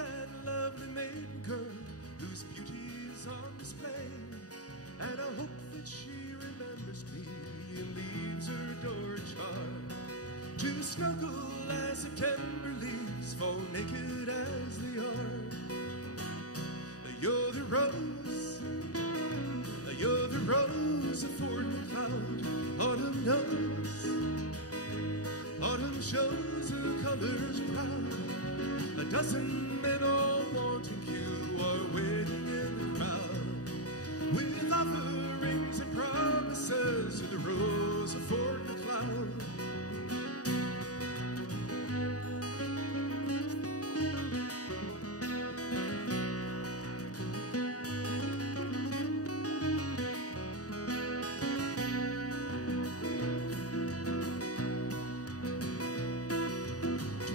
that lovely maiden girl whose beauty is on display. And I hope that she remembers me and leaves her door ajar to snuggle as September leaves fall naked as they are. You're the rose, you're the rose of Fort McLeod. Autumn knows, autumn shows her colors proud. A dozen men all wanting you are waiting in the crowd, with offerings and promises to the rose of Fort McLeod.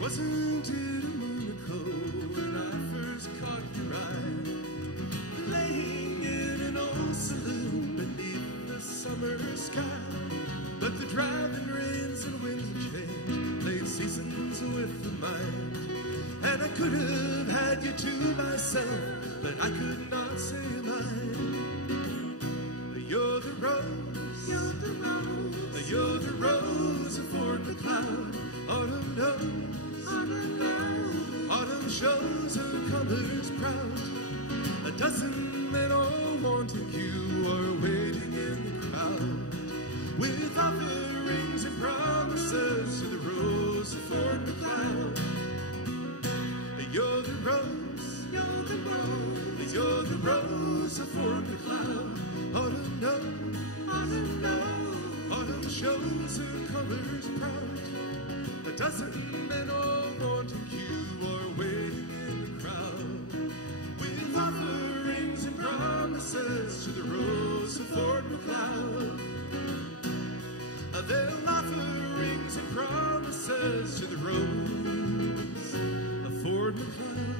Wasn't it a moon ago when I first caught your eye, laying in an old saloon beneath the summer sky? But the driving rains and winds have changed late seasons with the mind, and I could have had you to myself, but I could not say mine. You're the rose, you're the rose, you're the rose of Fort McLeod. Autumn knows, autumn shows her colors proud. A dozen men all wanting you are waiting in the crowd, with offerings and promises to the rose of Fort McLeod. You're the rose, you're the rose, you're the rose of Fort McLeod. Autumn knows, autumn knows, autumn shows her colors proud. A dozen men all wanting you are waiting in the crowd, with offerings and promises to the rose of Fort McLeod. They'll offerings and promises to the rose of Fort McLeod.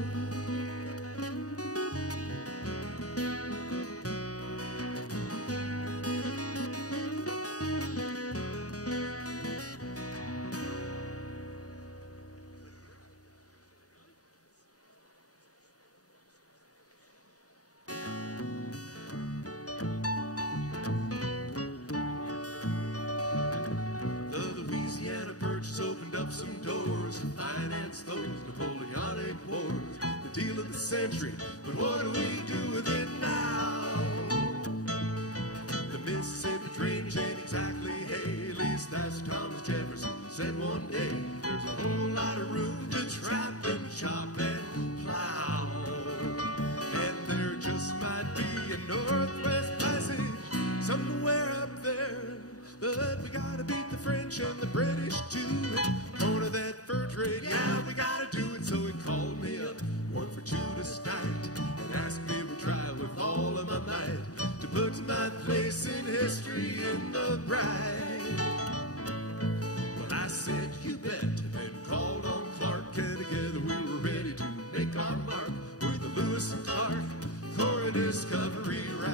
Some doors to finance those Napoleonic wars, the deal of the century, but what do we do with it now? The Mississippi drainage ain't exactly hay, at least that's Thomas Jefferson said one day. There's a whole lot of room to trap and chop and plow, and there just might be a Northwest Passage somewhere up there, but we gotta beat the French and the British too. Corner that fur trade, yeah, we gotta do it. So he called me up, one for Judas night, and asked me to try with all of my might to put my place in history in the bride. Well, I said, you bet, and called on Clark, and together we were ready to make our mark with the Lewis and Clark for a discovery ride.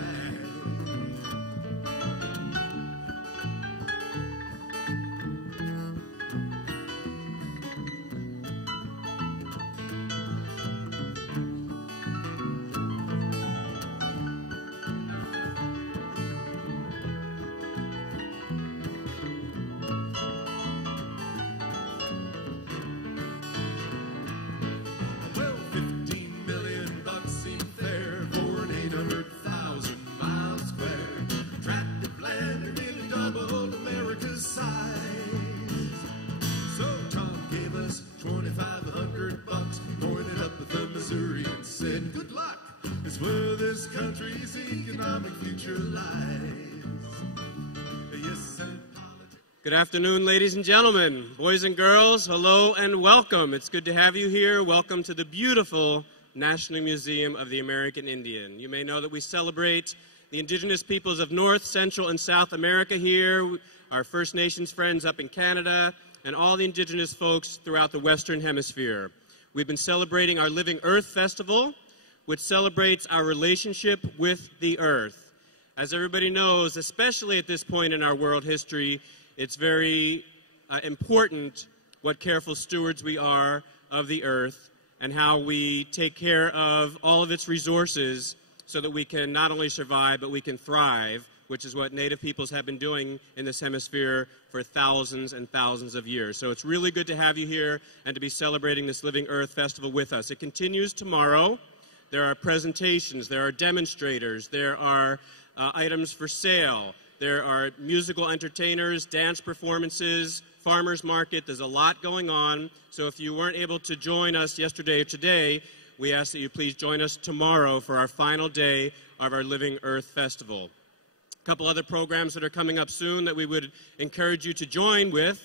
Where this country's economic future lies. Yes, and good afternoon, ladies and gentlemen, boys and girls, hello and welcome. It's good to have you here. Welcome to the beautiful National Museum of the American Indian. You may know that we celebrate the indigenous peoples of North, Central, and South America here, our First Nations friends up in Canada, and all the indigenous folks throughout the Western Hemisphere. We've been celebrating our Living Earth Festival, which celebrates our relationship with the earth. As everybody knows, especially at this point in our world history, it's very important what careful stewards we are of the earth and how we take care of all of its resources so that we can not only survive, but we can thrive, which is what Native peoples have been doing in this hemisphere for thousands and thousands of years. So it's really good to have you here and to be celebrating this Living Earth Festival with us. It continues tomorrow. There are presentations, there are demonstrators, there are items for sale, there are musical entertainers, dance performances, farmers market. There's a lot going on. So if you weren't able to join us yesterday or today, we ask that you please join us tomorrow for our final day of our Living Earth Festival. A couple other programs that are coming up soon that we would encourage you to join with.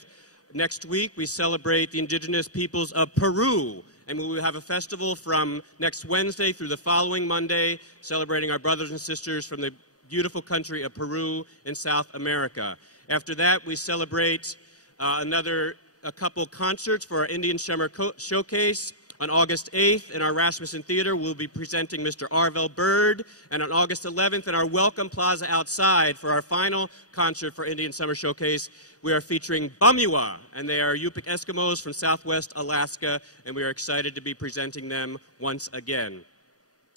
Next week, we celebrate the indigenous peoples of Peru, and we will have a festival from next Wednesday through the following Monday, celebrating our brothers and sisters from the beautiful country of Peru in South America. After that, we celebrate a couple concerts for our Indian Summer Showcase. On August 8th, in our Rasmussen Theater, we'll be presenting Mr. Arvell Bird, and on August 11th, in our Welcome Plaza outside for our final concert for Indian Summer Showcase, we are featuring Bumyua, and they are Yupik Eskimos from Southwest Alaska, and we are excited to be presenting them once again.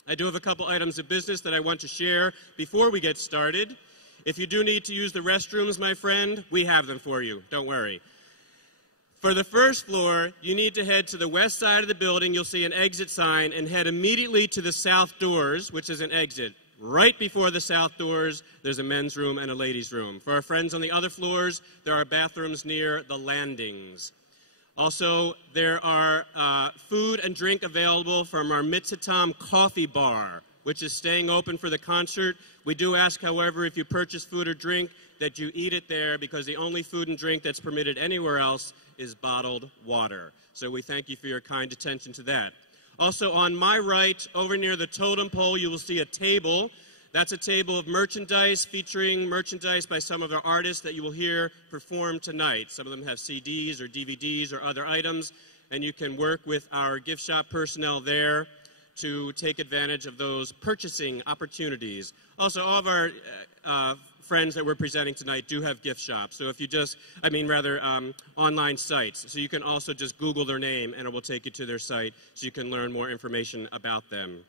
I do have a couple items of business that I want to share before we get started. If you do need to use the restrooms, my friend, we have them for you. Don't worry. For the first floor, you need to head to the west side of the building. You'll see an exit sign and head immediately to the south doors, which is an exit. Right before the south doors, there's a men's room and a ladies' room. For our friends on the other floors, there are bathrooms near the landings. Also, there are food and drink available from our Mitsatam Coffee Bar, which is staying open for the concert. We do ask, however, if you purchase food or drink, that you eat it there, because the only food and drink that's permitted anywhere else is bottled water. So we thank you for your kind attention to that. Also, on my right, over near the totem pole, you will see a table. That's a table of merchandise featuring merchandise by some of our artists that you will hear perform tonight. Some of them have CDs or DVDs or other items, and you can work with our gift shop personnel there to take advantage of those purchasing opportunities. Also, all of our friends that we're presenting tonight do have gift shops. So if you just, online sites. So you can also just Google their name and it will take you to their site so you can learn more information about them.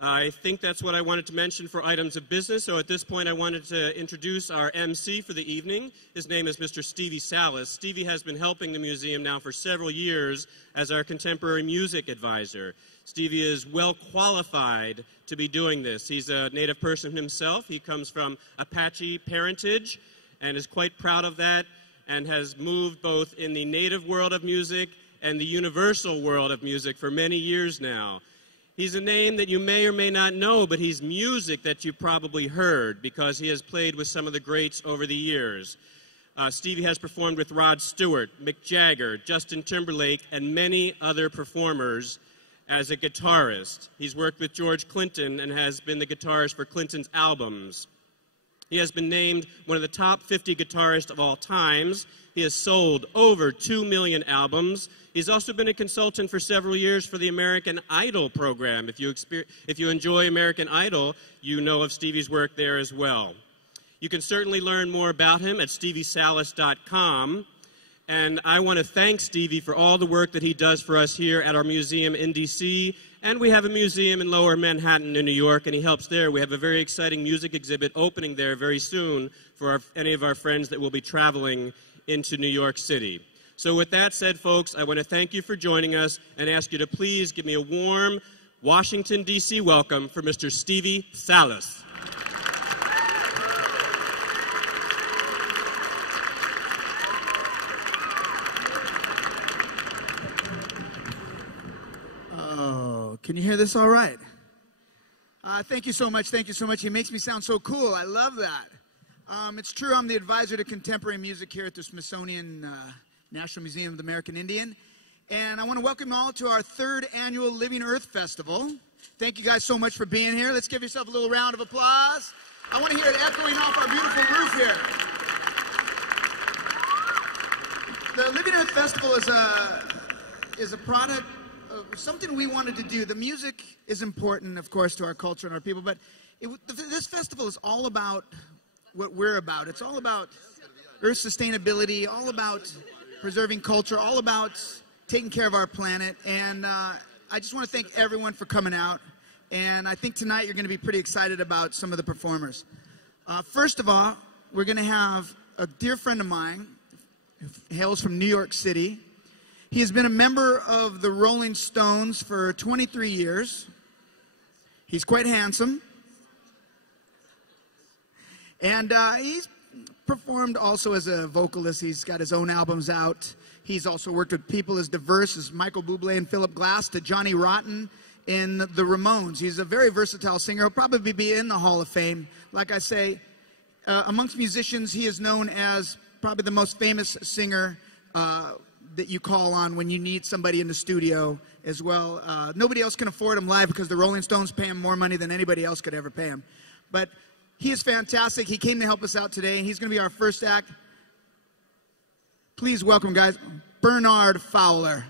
I think that's what I wanted to mention for items of business. So at this point, I wanted to introduce our MC for the evening. His name is Mr. Stevie Salas. Stevie has been helping the museum now for several years as our contemporary music advisor. Stevie is well qualified to be doing this. He's a native person himself. He comes from Apache parentage and is quite proud of that, and has moved both in the native world of music and the universal world of music for many years now. He's a name that you may or may not know, but he's music that you probably heard because he has played with some of the greats over the years. Stevie has performed with Rod Stewart, Mick Jagger, Justin Timberlake, and many other performers as a guitarist. He's worked with George Clinton and has been the guitarist for Clinton's albums. He has been named one of the top 50 guitarists of all times. He has sold over 2 million albums. He's also been a consultant for several years for the American Idol program. If you enjoy American Idol, you know of Stevie's work there as well. You can certainly learn more about him at steviesalas.com. And I want to thank Stevie for all the work that he does for us here at our museum in D.C., and we have a museum in Lower Manhattan in New York, and he helps there. We have a very exciting music exhibit opening there very soon for any of our friends that will be traveling into New York City. So with that said, folks, I want to thank you for joining us and ask you to please give me a warm Washington, D.C. welcome for Mr. Stevie Salas. Can you hear this all right? Thank you so much. Thank you so much. He makes me sound so cool. I love that. It's true. I'm the advisor to contemporary music here at the Smithsonian National Museum of the American Indian. And I want to welcome you all to our 3rd annual Living Earth Festival. Thank you guys so much for being here. Let's give yourself a little round of applause. I want to hear it echoing off our beautiful roof here. The Living Earth Festival is a product of something we wanted to do. The music is important, of course, to our culture and our people, but this festival is all about what we're about. It's all about earth sustainability, all about preserving culture, all about taking care of our planet. And I just want to thank everyone for coming out. And I think tonight you're going to be pretty excited about some of the performers. First of all, we're going to have a dear friend of mine who hails from New York City. He has been a member of the Rolling Stones for 23 years. He's quite handsome. And he's performed also as a vocalist. He's got his own albums out. He's also worked with people as diverse as Michael Bublé and Philip Glass to Johnny Rotten in the Ramones. He's a very versatile singer. He'll probably be in the Hall of Fame. Like I say, amongst musicians, he is known as probably the most famous singer that you call on when you need somebody in the studio as well. Nobody else can afford him live because the Rolling Stones pay him more money than anybody else could ever pay him. But he is fantastic. He came to help us out today, and he's going to be our first act. Please welcome, guys, Bernard Fowler.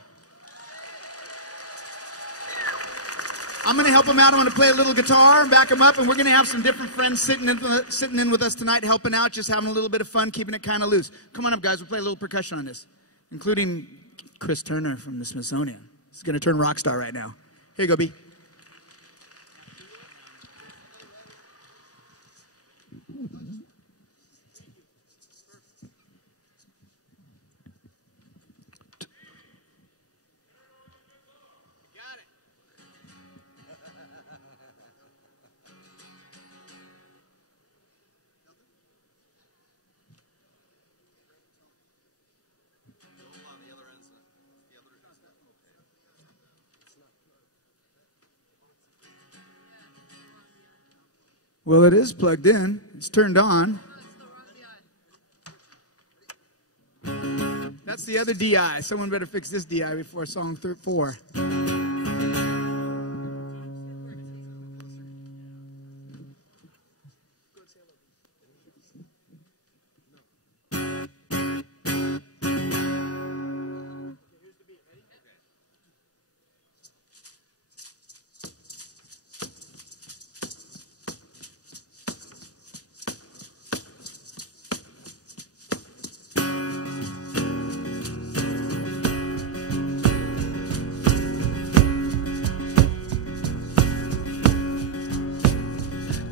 I'm going to help him out. I'm going to play a little guitar and back him up, and we're going to have some different friends sitting in with us tonight, helping out, just having a little bit of fun, keeping it kind of loose. Come on up, guys. We'll play a little percussion on this, including Chris Turner from the Smithsonian. He's going to turn rock star right now. Here you go, B. Well, it is plugged in. It's turned on. That's the other DI. Someone better fix this DI before song 4.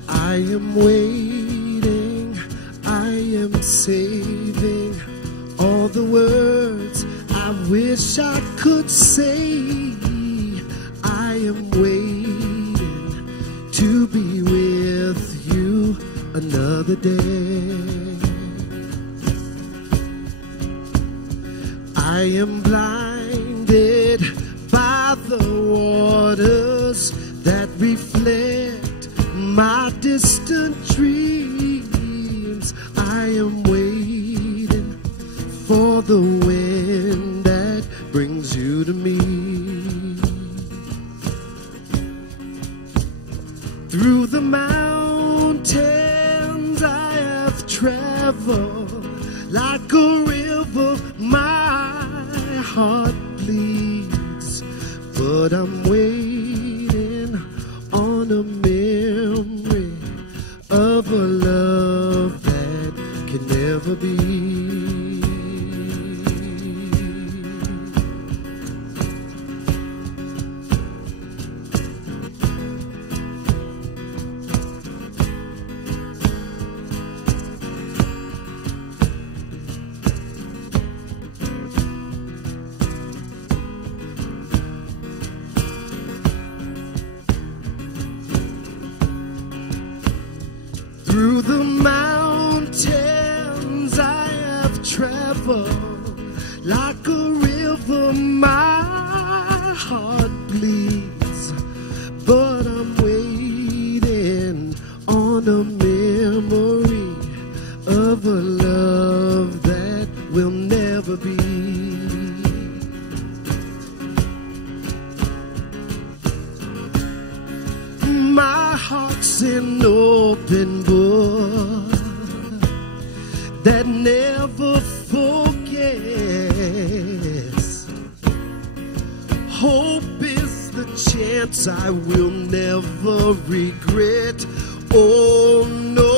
I am waiting, I am saving all the words I wish I could say. I am waiting to be with you another day. I am blinded by the waters that reflect my distant dreams. I am waiting for the wind that brings you to me. Through the mountains I have traveled, like a river my heart bleeds, but I'm waiting on a memory of a love that can never be. Through the mountains I have traveled, like a river my heart bleeds, but I'm waiting on a memory of a love that will never be. My heart's an open book that never forgets. Hope is the chance I will never regret. Oh no,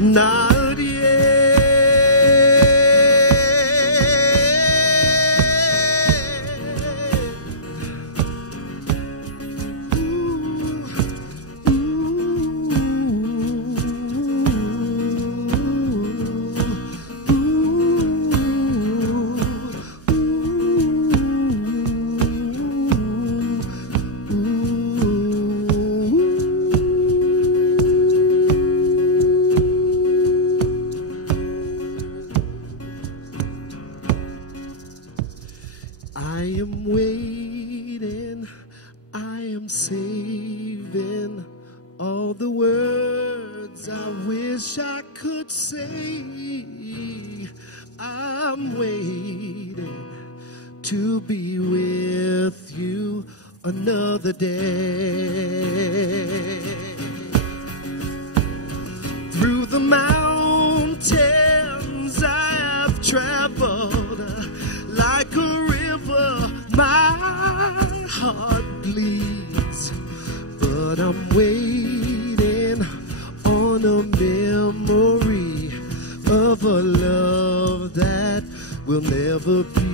not yet. wish I could say I'm waiting to be with you another day. Through the mountains I've traveled like a river, my heart bleeds, but I'm waiting on a memory of a love that will never be.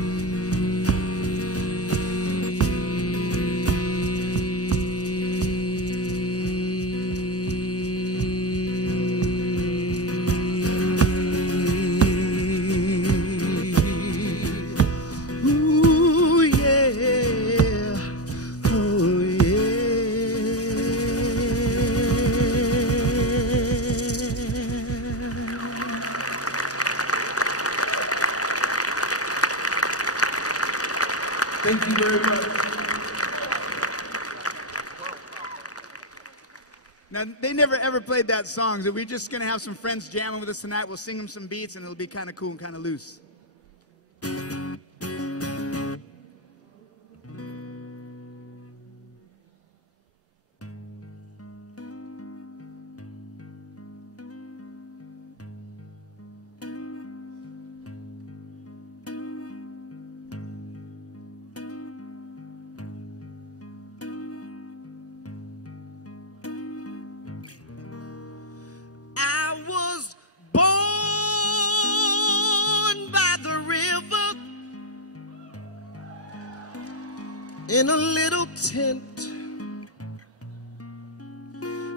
Thank you very much. Now, they never ever played that song, so we're just going to have some friends jamming with us tonight. We'll sing them some beats, and it'll be kind of cool and kind of loose. In a little tent,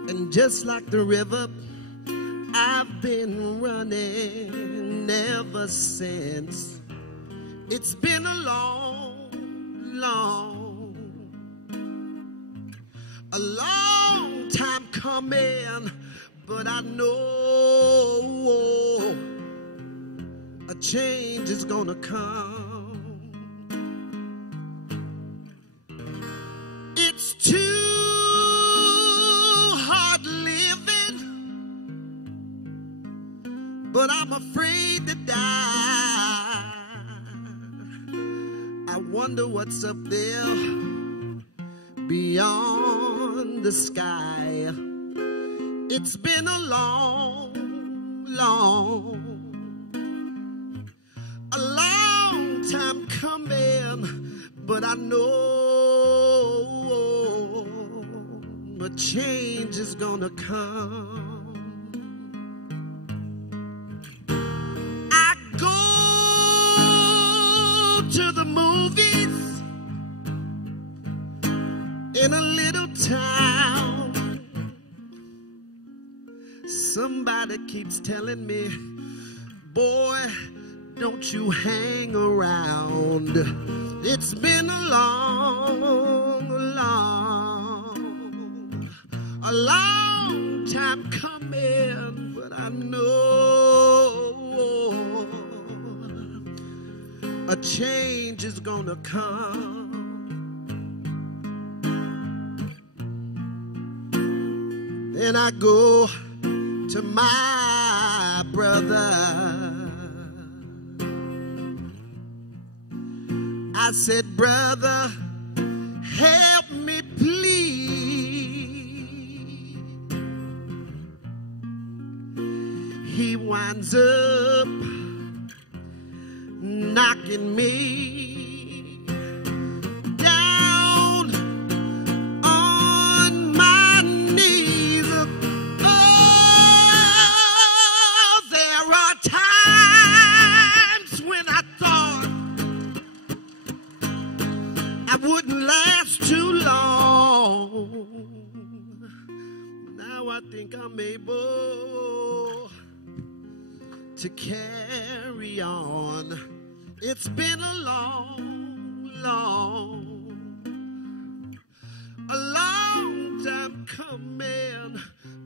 and just like the river, I've been running ever since. It's been a long time coming, but I know a change is gonna come. It's too hard living, but I'm afraid to die. I wonder what's up there beyond the sky. It's been a long time coming, but I know a change is gonna come. I go to the movies in a little town. Somebody keeps telling me, boy, don't you hang around. It's been a long time coming, but I know a change is gonna come. Then I go to my brother. I said, brother, help me please. He winds up knocking me down on my knees. Oh, there are times when I thought I wouldn't last too long. Now I think I'm able to carry on. It's been a long time coming,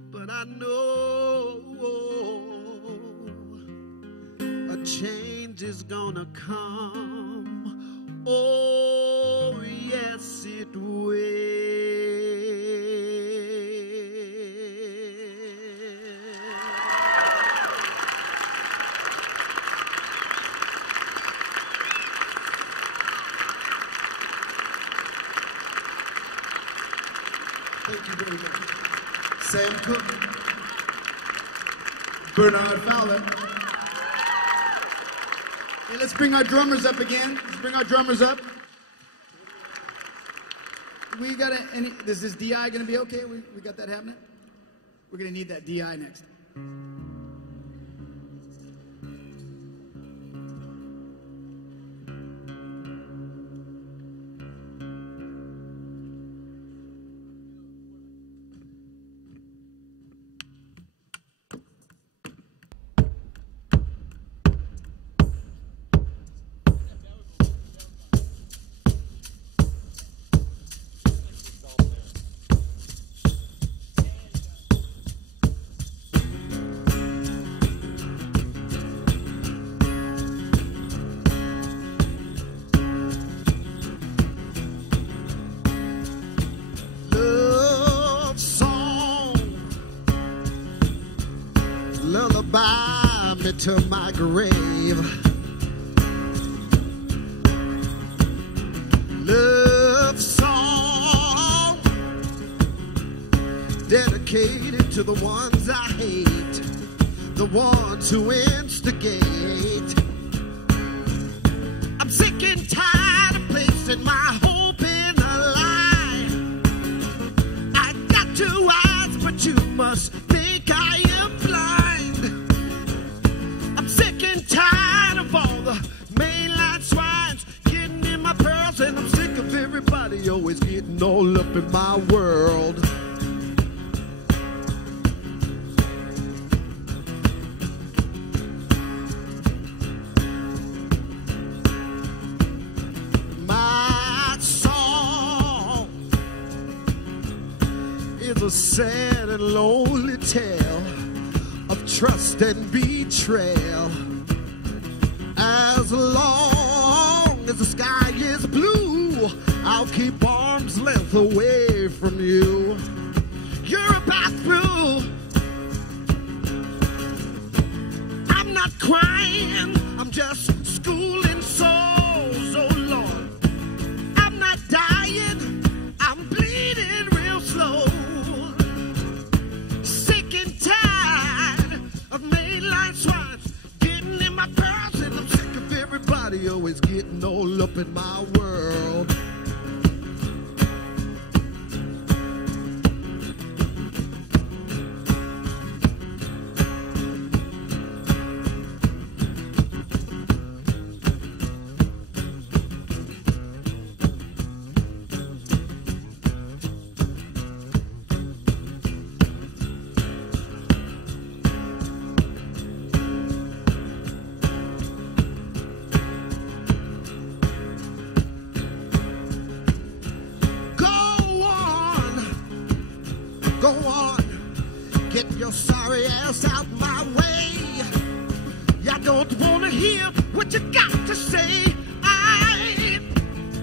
but I know a change is gonna come. Oh, yes, it will. you very much. Sam Cooke. Bernard Fowler. Hey, let's bring our drummers up again. Let's bring our drummers up. We got is this DI going to be okay? We got that happening? We're going to need that DI next. Lullaby me to my grave. Love song dedicated to the ones I hate, the ones who instigate. I'm sick and tired of placing my hope in a lie. I got 2 eyes, but you must think I am blind. I'm sick and tired of all the mainline swines getting in my pearls, and I'm sick of everybody always getting all up in my world. My song is a sad and lonely tale of trust and betrayal. As long as the sky is blue, I'll keep arm's length away from you. You're about through. I'm not crying, I'm just schooling souls, oh Lord. I'm not dying, I'm bleeding real slow. Sick and tired of mainline swines getting in my pearls, and I'm sick of everybody always getting all up in my world. Go on, get your sorry ass out my way. I don't want to hear what you got to say. I'm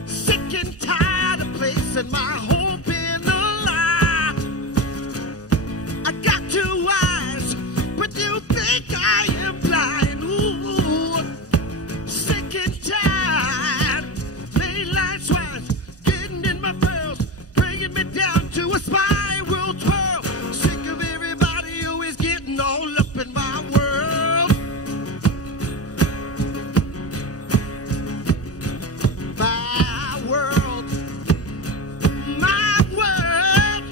sick and tired of placing my hope in a lie. I got 2 eyes, but you think I am blind. Ooh, sick and tired, mainline swines getting in my pearls, bringing me down to a spiral. Sick of everybody always getting all up in my world. My world. My world.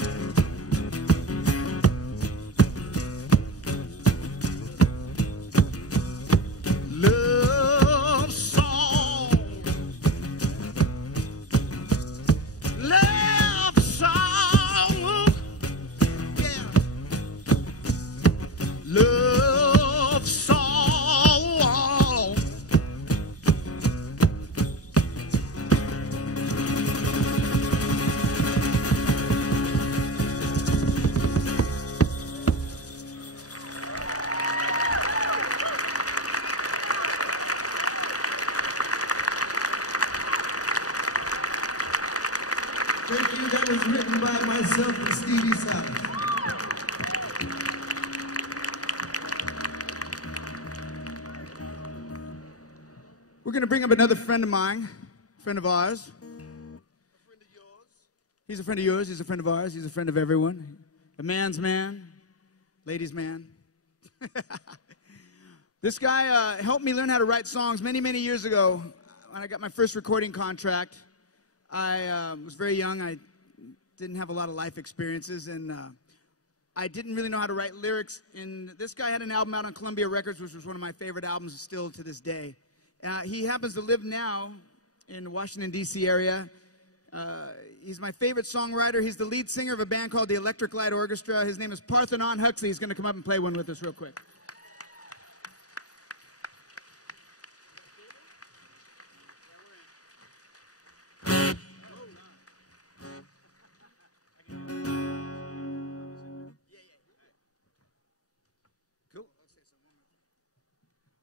Love song. Love song. Yeah. Love song. Thank you. That was written by myself and Stevie Salas. We're going to bring up another friend of mine, friend of ours. A friend of yours? He's a friend of yours. He's a friend of ours. He's a friend of everyone. A man's man. Ladies' man. This guy helped me learn how to write songs many, many years ago. When I got my first recording contract, I was very young. I didn't have a lot of life experiences, and I didn't really know how to write lyrics. And this guy had an album out on Columbia Records, which was one of my favorite albums still to this day. He happens to live now in the Washington, D.C. area. He's my favorite songwriter. He's the lead singer of a band called the Electric Light Orchestra. His name is Parthenon Huxley. He's going to come up and play one with us real quick.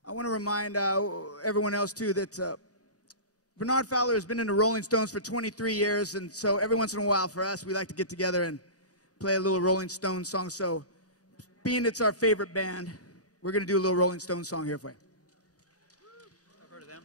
I want to remind everyone else, too, that Bernard Fowler has been in the Rolling Stones for 23 years, and so every once in a while for us, we like to get together and play a little Rolling Stones song. So being it's our favorite band, we're going to do a little Rolling Stones song here for you. I've heard of them.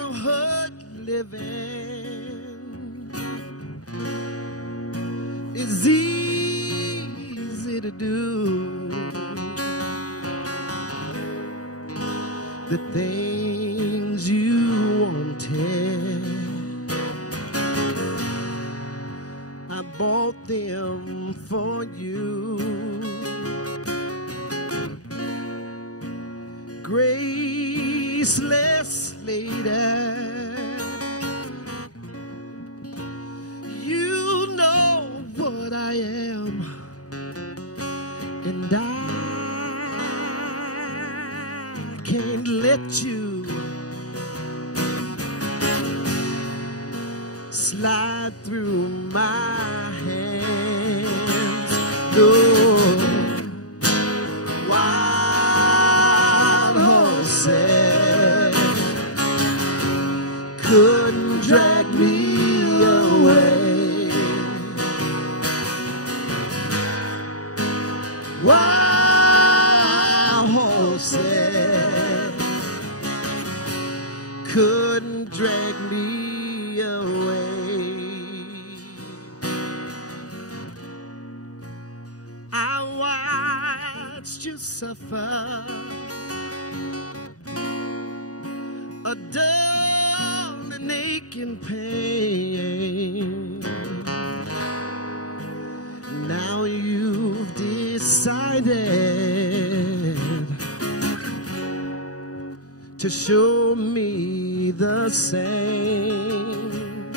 Childhood living is easy to do. The things you wanted, I bought them for you. Graceless lady, you know what I am, and I can't let you slide through my hands. No. Couldn't drag me away. Wild horses couldn't drag me away. I watched you suffer a dull and aching pain. Now you've decided to show me the same.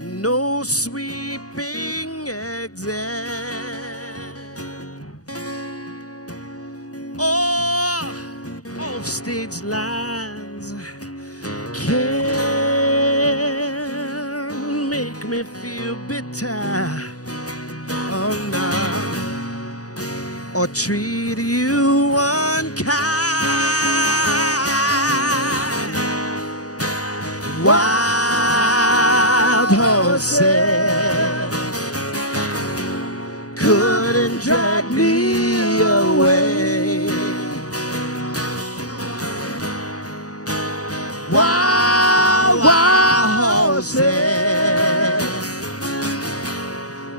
No sweeping exit stage lines can make me feel bitter, oh no, or treat you unkind. Wild horses couldn't drag me away. Wild horses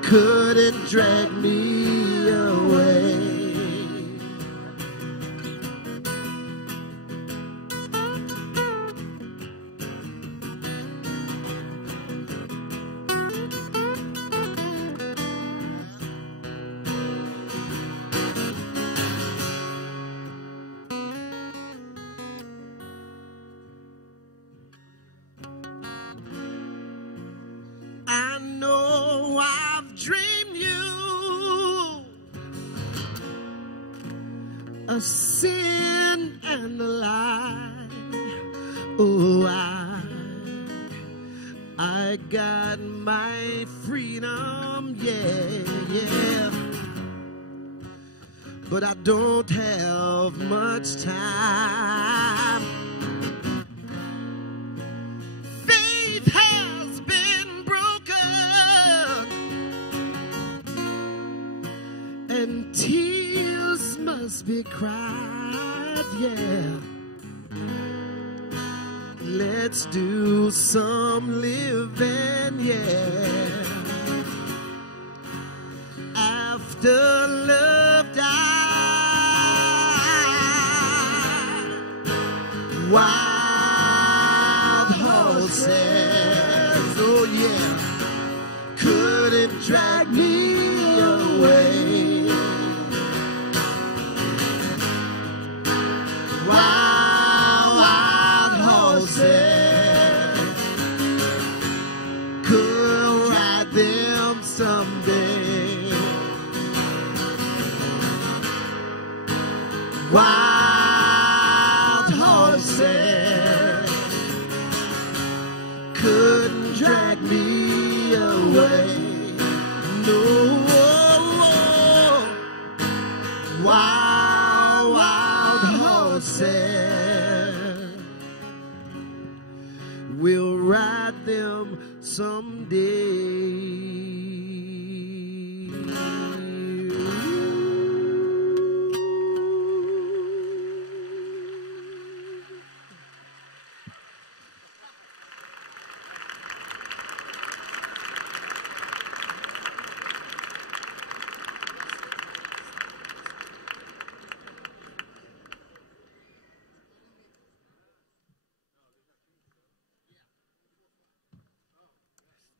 couldn't drag me away. I know I've dreamed you a sin and the light. Oh, I got my freedom, yeah. But I don't have much time. Faith has been broken, and tears must be cried, yeah. Let's do some living, yeah. After love died, wild horses, oh yeah, couldn't drag me away. Wild horses, could ride them someday. Wild horses couldn't drag me away. No, wild horses, we'll ride them someday.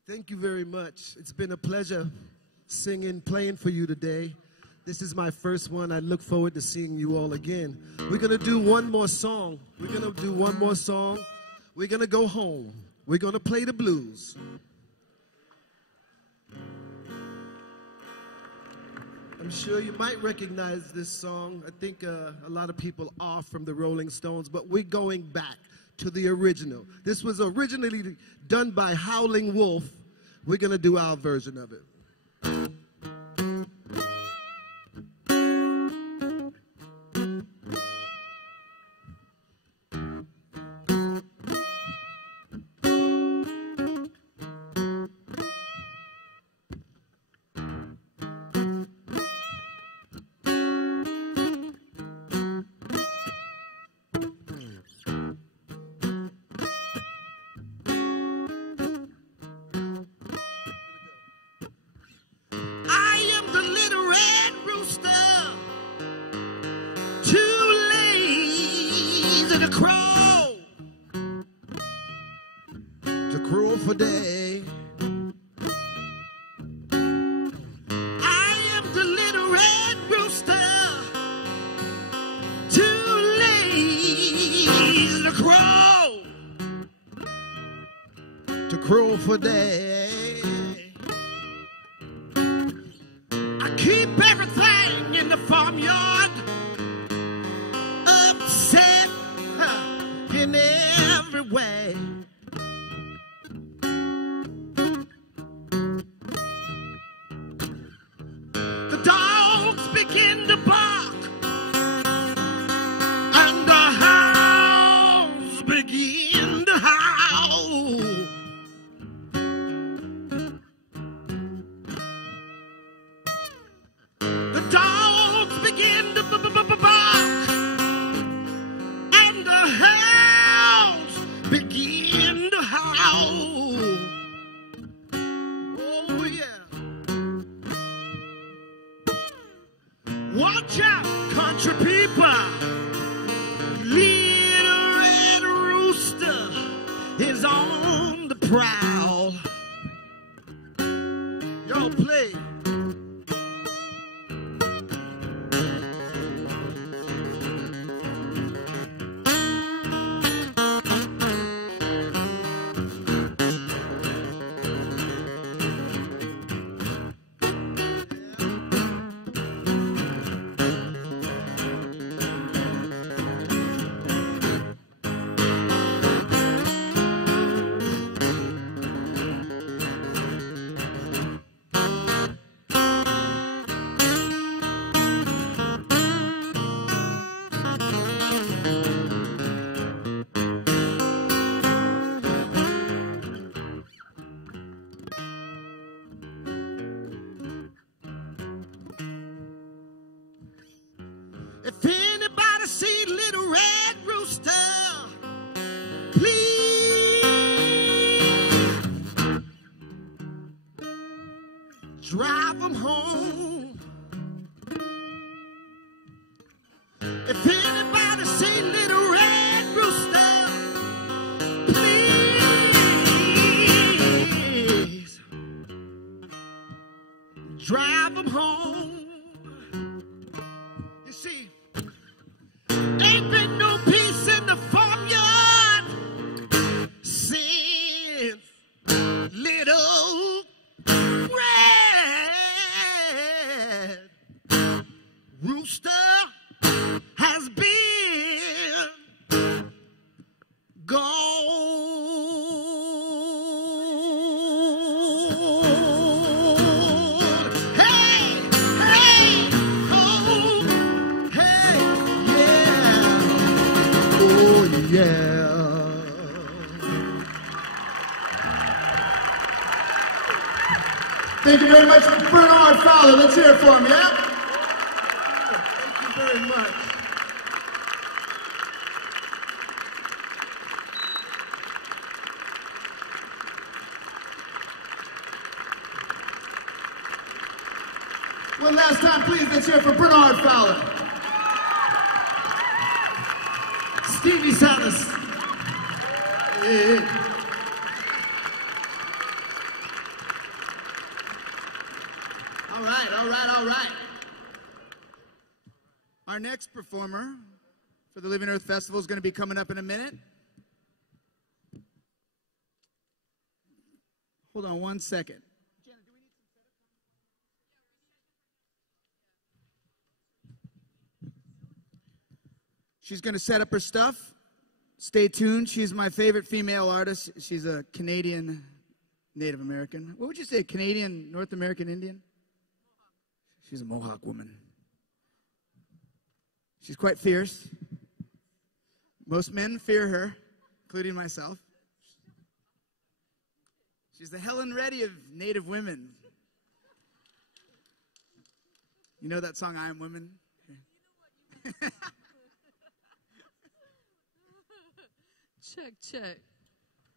Thank you very much. It's been a pleasure singing, playing for you today. This is my first one. I look forward to seeing you all again. We're going to do one more song. We're going to do one more song. We're going to go home. We're going to play the blues. I'm sure you might recognize this song. I think a lot of people are from the Rolling Stones, but we're going back to the original. This was originally done by Howling Wolf. We're going to do our version of it. For day, I keep everything in the farmyard upset in every way. The dogs begin to bark and the hounds begin to howl. Watch out, country people. Little red rooster is on the prowl. Yo, play. If anybody see Little Red Rooster, please drive him home. If anybody see Little Red Rooster, please drive him home. You see, ain't been no peace in the farmyard since Little Red Rooster has been gone. Hey, hey, oh, hey, yeah, oh yeah. Thank you very much for Bernard Fowler. Let's hear it for him, yeah? Thank you very much. One last time, please, let's hear it for Bernard Fowler. Stevie Salas. Hey, hey. All right, all right, all right. Our next performer for the Living Earth Festival is going to be coming up in a minute. Hold on one second. She's going to set up her stuff. Stay tuned. She's my favorite female artist. She's a Canadian Native American. What would you say, Canadian North American Indian? She's a Mohawk woman. She's quite fierce. Most men fear her, including myself. She's the Helen Reddy of Native women. You know that song, I Am Women? Check.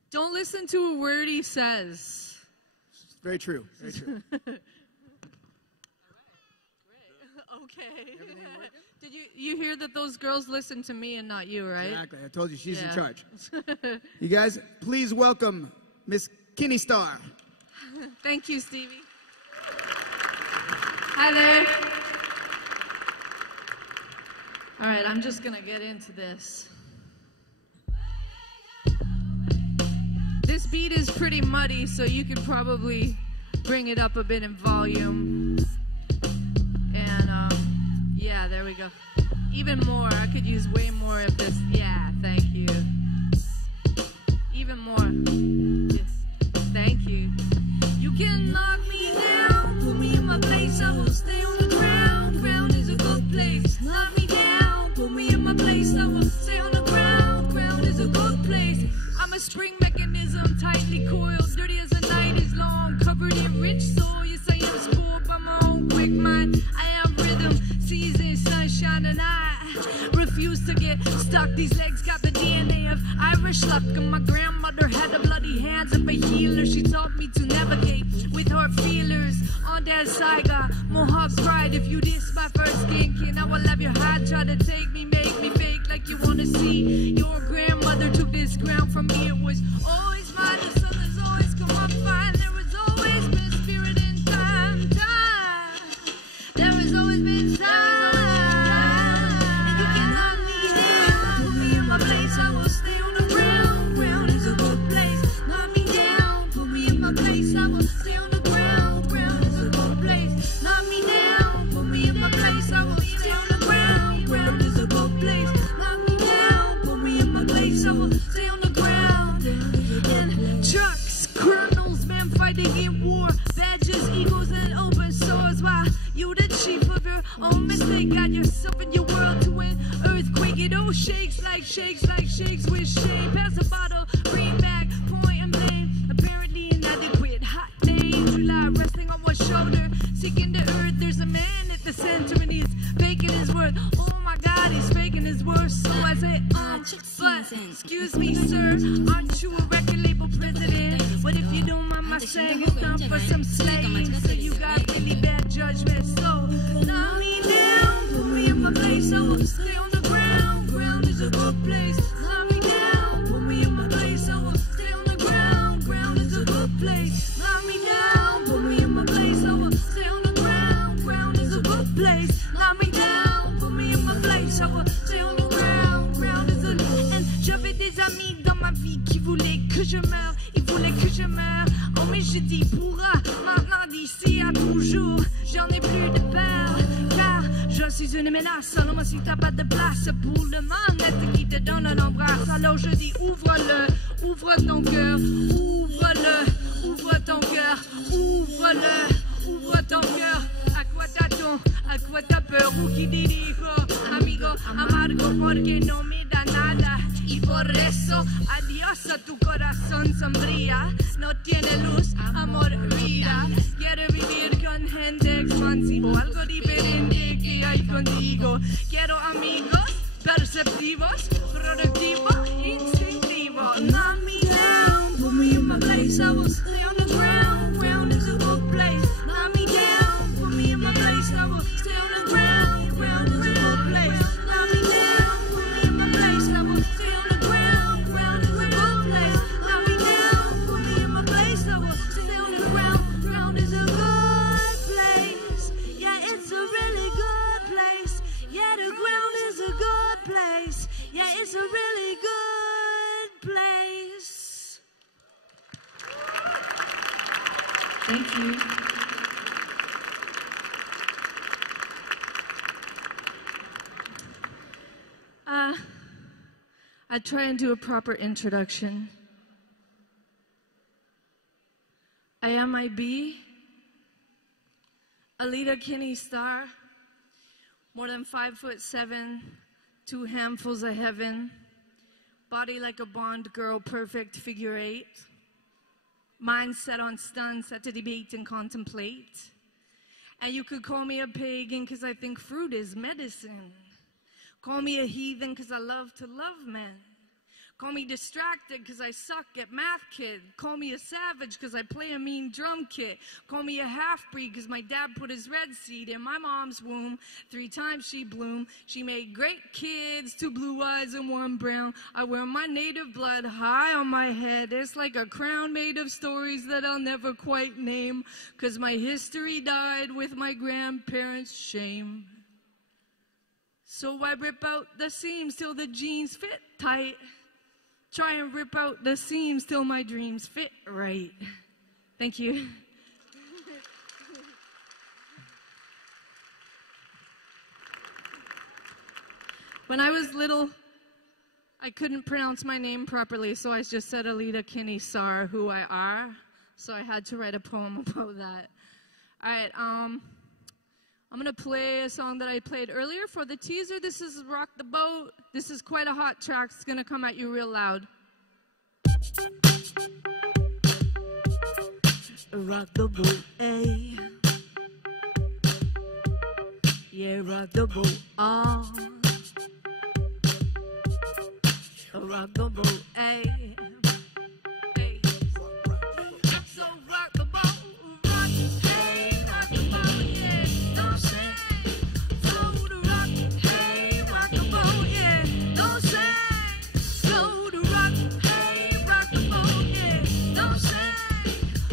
Don't listen to a word he says. It's very true. Very true. Okay. Did you hear that those girls listen to me and not you, right? Exactly. I told you she's in Yeah. charge. You guys, please welcome Miss Kinnie Star. Thank you, Stevie. Hi there. All right, I'm just gonna get into this. This beat is pretty muddy, so you could probably bring it up a bit in volume. And yeah, there we go. Even more. I could use way more of this. Yeah, thank you. Even more. Yes. Thank you. You can lock me down, put me in my place, I will stay on the ground. Ground is a good place. Lock me down, put me in my place, I will stay on the ground. Ground is a good place. I'm a spring mechanism, tightly coiled, dirty as the night is long, covered in rich soil. Yes, I am spoiled by my own quick mind. I am rhythm, season, sunshine, and I refuse to get stuck. These legs got the DNA of Irish luck, and my grandmother had the bloody hands of a healer. She taught me to navigate with her feelers. On that side, got Mohawk pride. If you diss my first skin, I will have your heart try to take me, make me fake like you wanna see. Your grandmother took this ground from me. It was always mine. The sun has always come up fine. There has always been spirit in time. There has always been time. And you can lock me down, put me in my place, I will stay on the ground. Ground is a good place. Lock me down, put me in my place, I will stay on the ground. Ground is a good place. Lock me down, put me in my place, I will stay on the ground. Ground is a good place. Lock me down, put me in my place, I will stay on the ground. In trucks, criminals, men fighting in war, badges, egos, and open sores. Why you the chief of your own mistake? Got yourself in your world to an earthquake. It all shakes like shakes with shame. Pass a bottle, bring back, point and blame. Apparently inadequate, hot name. July resting on one shoulder, seeking the earth. There's a man at the center and he's faking his worth. Oh my God. my saying it's time for some slaying. So you got really bad judgment. So knock me down, put me in my place. I will stay on the ground. Ground is a good place. Knock me down, put me in my place. I will stay on the ground. Ground is a good place. Knock me down, put me in my place. I will stay on the ground. Ground is a good place. Knock me down, put me in my place. I will stay on the ground. Ground is a good place. J'avais des amis dans ma vie qui voulaient que je meure. Ils voulaient que je meure. Oh mais je dis pourra. Maintenant d'ici à toujours. J'en ai plus de peur. Car je suis une menace. Seulement si t'as pas de place pour le manette qui te donne un embrasse. Alors je dis ouvre-le. Ouvre ton cœur. Ouvre-le. Ouvre ton cœur. Ouvre-le. Ouvre ton cœur. À quoi t'attends? À quoi t'as peur? Ou qui dirijo? Amigo, amargo porque no me da nada. Y por eso, adiós a tu corazón sombría. No tiene luz, amor, vida. Quiero vivir con gente expansivo. Algo diferente que hay contigo. Quiero amigos perceptivos, productivos, instintivos. Knock me down, put me in my place. I will stay on the ground. Ground is a good place. Knock me down, put me in my place. I will stay on the ground. Ground is a good place. Knock me down, put me in my place. I will stay on the ground. Ground is a good place. Knock me down, put me in my place. I will stay on the ground. Ground is a good place. Yeah, it's a really good place. Yeah, the ground is a good place. Yeah, it's a really good place. Thank you. I'd try and do a proper introduction. I am IB, Alita Kinnie Star, more than 5'7", 2 handfuls of heaven, body like a Bond girl, perfect figure 8, mind set on stunts, set to debate and contemplate. And you could call me a pagan because I think fruit is medicine. Call me a heathen because I love to love men. Call me distracted because I suck at math, kid. Call me a savage because I play a mean drum kit. Call me a half-breed because my dad put his red seed in my mom's womb. 3 times she bloomed. She made great kids, 2 blue eyes and 1 brown. I wear my native blood high on my head. It's like a crown made of stories that I'll never quite name, because my history died with my grandparents' shame. So I rip out the seams till the jeans fit tight. Try and rip out the seams till my dreams fit right. Thank you. When I was little, I couldn't pronounce my name properly, so I just said Alita Kinnie Star, who I are. So I had to write a poem about that. All right, I'm gonna play a song that I played earlier for the teaser. This is Rock the Boat. This is quite a hot track. It's gonna come at you real loud. Rock the boat, ayy. Yeah, rock the boat, ah. Rock the boat, ayy. So rock the boat, rock, hey, rock the boat, yeah. Don't say, flow to rock, hey, rock the boat, yeah. Don't say, flow to rock, hey, rock the boat, yeah. Don't say,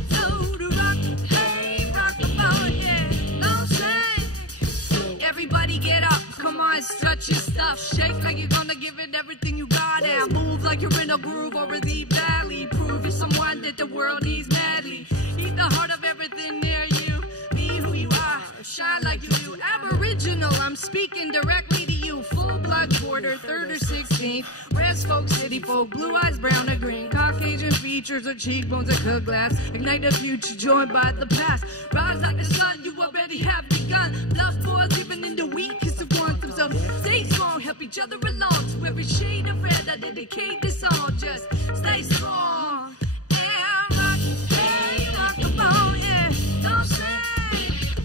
flow to rock, hey, rock the boat, yeah. Don't say, everybody get up, come on, stretch your stuff, shake like you're gonna give it everything you got, and move like you're in a groove over the valley. Prove you're someone that the world needs madly. Eat the heart of everything near you. Be who you are, shine like you do. Aboriginal, I'm speaking directly to you. Full blood quarter, 3rd or 16th. West folk, city folk, blue eyes, brown or green. Caucasian features or cheekbones or cooked glass. Ignite the future, joined by the past. Rise like the sun, you already have begun. Bluff boys living in the weakest of ones themselves. Stay strong, help each other along. To every shade of red, I dedicate this song. Just stay strong. Yeah, rock, hey, rock the boat, yeah. Don't say,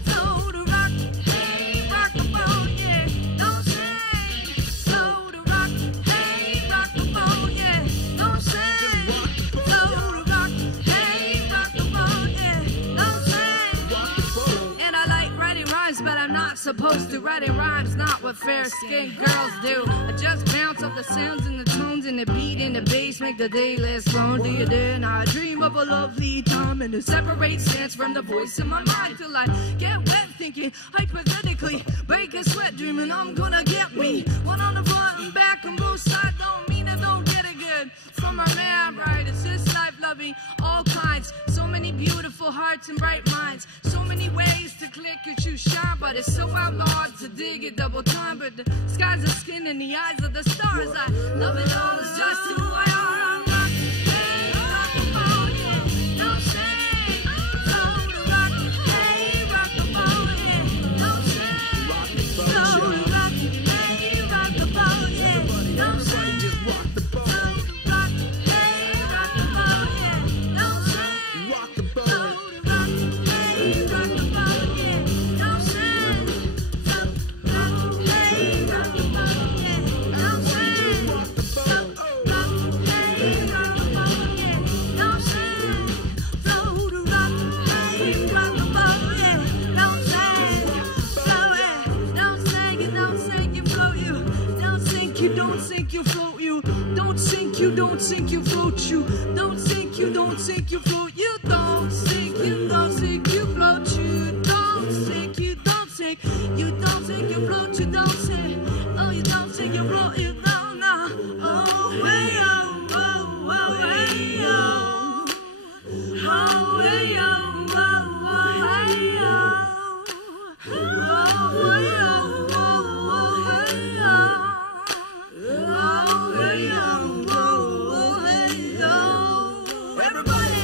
flow to rock, hey, rock the boat, yeah. Don't say, flow to rock, hey, rock the boat, yeah. Don't say, flow to rock, hey, rock the boat, supposed to. Writing rhymes, not what fair-skinned girls do. I just bounce off the sounds and the tones and the beat and the bass, make the day last long. Do you dare? Now I dream of a lovely time and to separate stance from the voice in my mind till I get wet thinking hypothetically, break a sweat dreaming I'm gonna get me one on the front and back and both sides. Don't mean I don't get it good from my man, right? It's this life loving all kinds, so many beautiful hearts and bright minds, so many ways to click and choose shine, but it's so outlawed to dig it double time. But the skies are skin in the eyes of the stars. I love it all, it's just who I are. I'm rock, hey, rock the boat, yeah, don't say, flow to rock, hey, rock the boat, yeah, don't say, flow to rock, hey, rock the boat, yeah, don't say, flow to rock, hey, rock the boat, yeah, don't say, flow to rock, hey, rock the boat, yeah, don't say, flow to rock, hey, rock the boat, yeah, don't say, flow to rock, hey, rock the boat, yeah, don't say, flow to rock, hey, rock the boat, yeah, don't say, flow it, don't sink it, don't sink it, float you, don't sink you, don't sink you, float you, don't sink you, don't sink you, float you, don't sink you, don't sink you, float you, don't sink you, don't sink you, float you, don't sink you, don't sink you, don't sink you, float you, don't sink, oh you don't sink you, float you, don't know, oh hey oh, oh oh hey oh, oh hey oh, oh hey oh, oh hey oh, oh hey oh, oh hey oh, oh hey oh, everybody,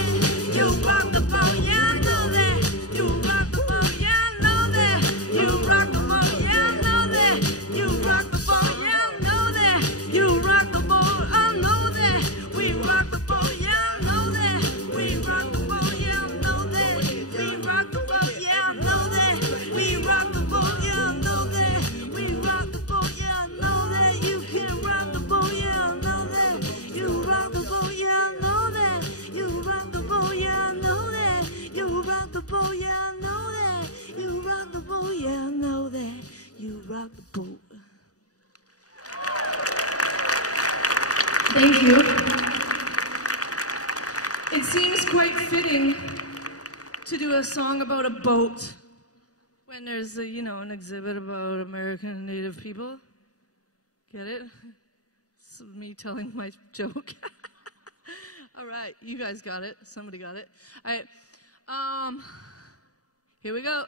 you rock the boat, yeah I know that, you rock the boat, yeah I know that, you rock the boat, yeah I know that, you rock the boat, yeah I know that, you rock the boat, I know that, we rock the boat, yeah I know that, we rock the boat, yeah I know that, we rock the boat, yeah I know that, we rock the boat, yeah I know that, we rock the boat, yeah I know that, you can rock the boat, yeah I know that, you rock the boat, yeah I know that, you rock the boat, yeah I know that, you rock the boat, yeah I know that, you rock the boat, yeah I know that, you rock the boat. Thank you. It seems quite fitting to do a song about a boat when there's a, an exhibit about American Native people. Get it? It's me telling my joke. All right, you guys got it. Somebody got it. All right. Here we go.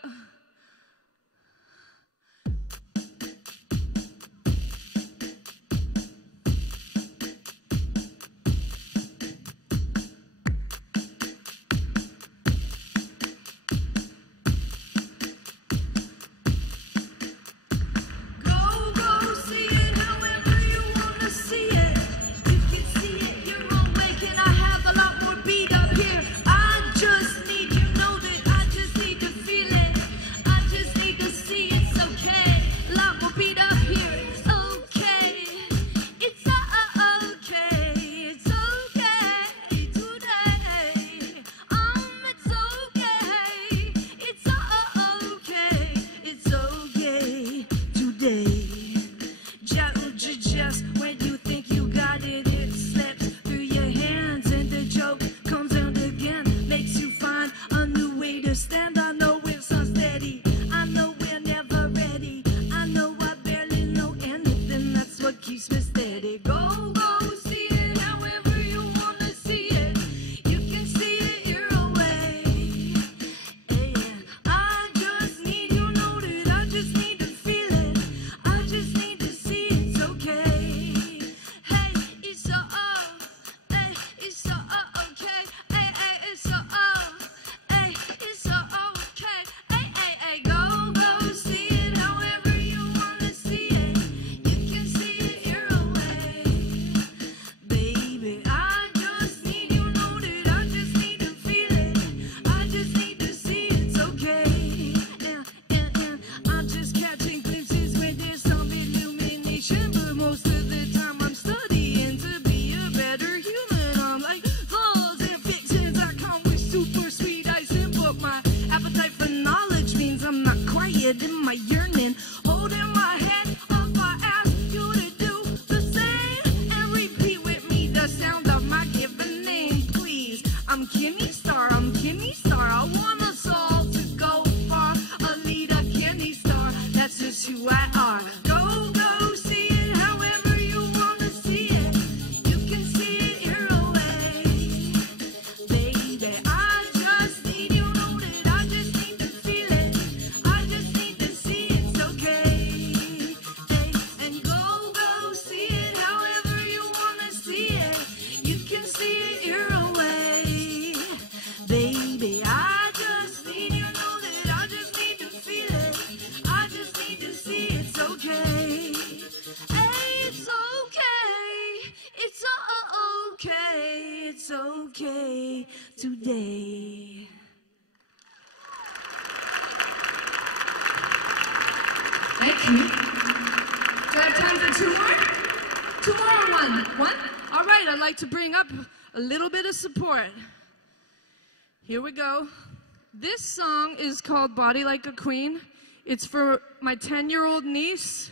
Go see it however you wanna see it. You can see it your own way. Can I have a lot more beat up here? I just need you know that I just need to feel it. I just need to see it's okay. A lot more beat up here. It's okay. It's okay. It's okay today. It's okay. It's okay. It's okay today. Just when you think you got it, it slips through your hands and the joke comes out again. Makes you find a new way to stand. I know it's unsteady. I know we're never ready. I know I barely know anything. That's what keeps me steady. Go see it however you wanna see it. You can see it your own way. And I just need you know that I just need to feel it. I just need to see it's okay. Hey, it's so hey, it's so okay. Hey, it's so hey, it's so okay. Hey, go see it however you wanna see it. You can see it your own way, baby. I just need you know that I just need to feel it. I just need to see it's okay. And I'm just catching glimpses where there's some illumination, but most of the time I'm studying to be a better human. I'm like those and fictions I come with super sweet icing, but my appetite for knowledge means I'm not quiet in my yearning. say I just need you know that I just need to feel it. I just need to see it's okay. Hey, it's okay. It's okay. It's okay today. Thank you. Do I have time for two more? Two more or one? One? All right, I'd like to bring up a little bit of support. Here we go. This song is called Body Like a Queen. It's for my 10-year-old niece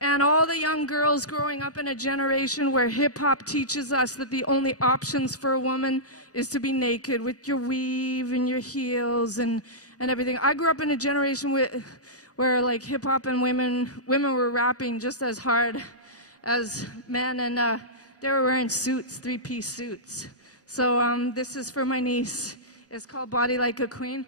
and all the young girls growing up in a generation where hip-hop teaches us that the only options for a woman is to be naked with your weave and your heels and everything. I grew up in a generation where like hip-hop and women were rapping just as hard as men, and they were wearing suits, three-piece suits. So this is for my niece. It's called Body Like a Queen.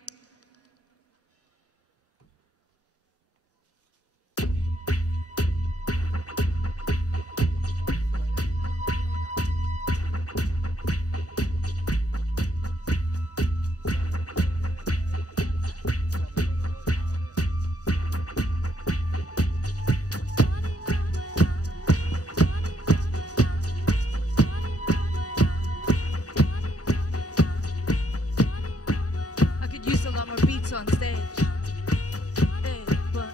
On stage. Hey, well,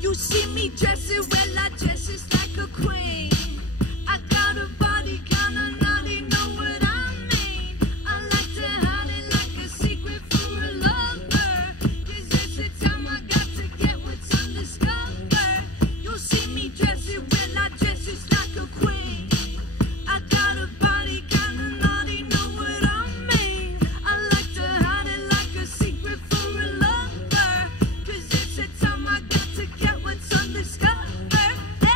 you see me dressing well, I dress just like a queen. I got a body kinda naughty, know what I mean? I like to hide it like a secret for a lover, 'cause it's the time I got to get what's undiscovered. You see me dressing well, I dress just like a queen. I got a body kinda naughty, know what I mean? I like to hide it like a secret for a lover, 'cause it's the time I got to get what's undiscovered. Hey.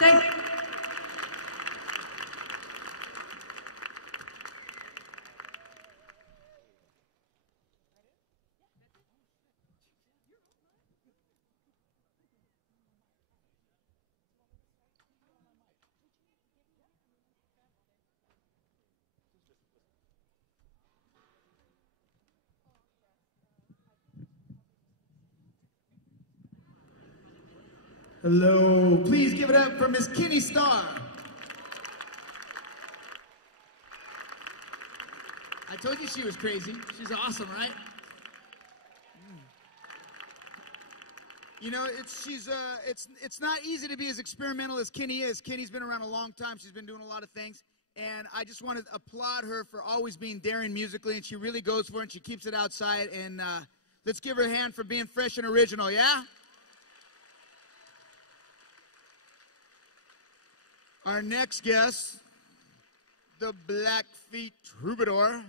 Thank you. Hello. Please give it up for Miss Kinnie Star. I told you she was crazy. She's awesome, right? You know, it's not easy to be as experimental as Kinnie is. Kinnie's been around a long time. She's been doing a lot of things. And I just want to applaud her for always being daring musically. And she really goes for it, and she keeps it outside. And let's give her a hand for being fresh and original, yeah? Our next guest, the Blackfeet Troubadour.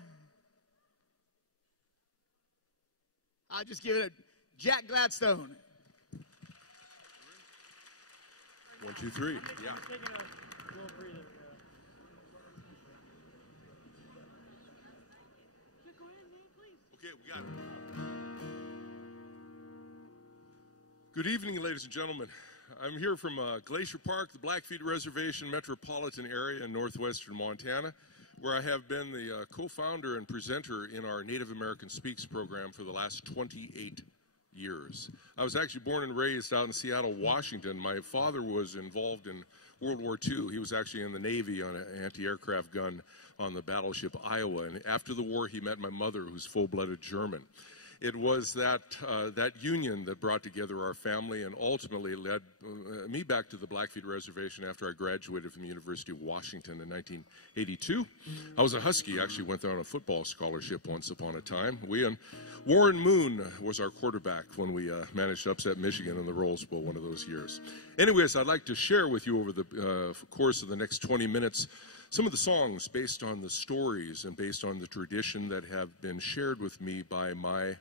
I'll just give it a Jack Gladstone. 1, 2, 3. Yeah. Okay, we got it. Good evening, ladies and gentlemen. I'm here from Glacier Park, the Blackfeet Reservation metropolitan area in northwestern Montana, where I have been the co-founder and presenter in our Native American Speaks program for the last 28 years. I was actually born and raised out in Seattle, Washington. My father was involved in World War II. He was actually in the Navy on an anti-aircraft gun on the battleship Iowa. And after the war, he met my mother, who's full-blooded German. It was that union that brought together our family and ultimately led me back to the Blackfeet Reservation after I graduated from the University of Washington in 1982. I was a Husky, actually went on a football scholarship once upon a time. Warren Moon was our quarterback when we managed to upset Michigan in the Rose Bowl one of those years. Anyways, I'd like to share with you over the course of the next 20 minutes some of the songs based on the stories and based on the tradition that have been shared with me by my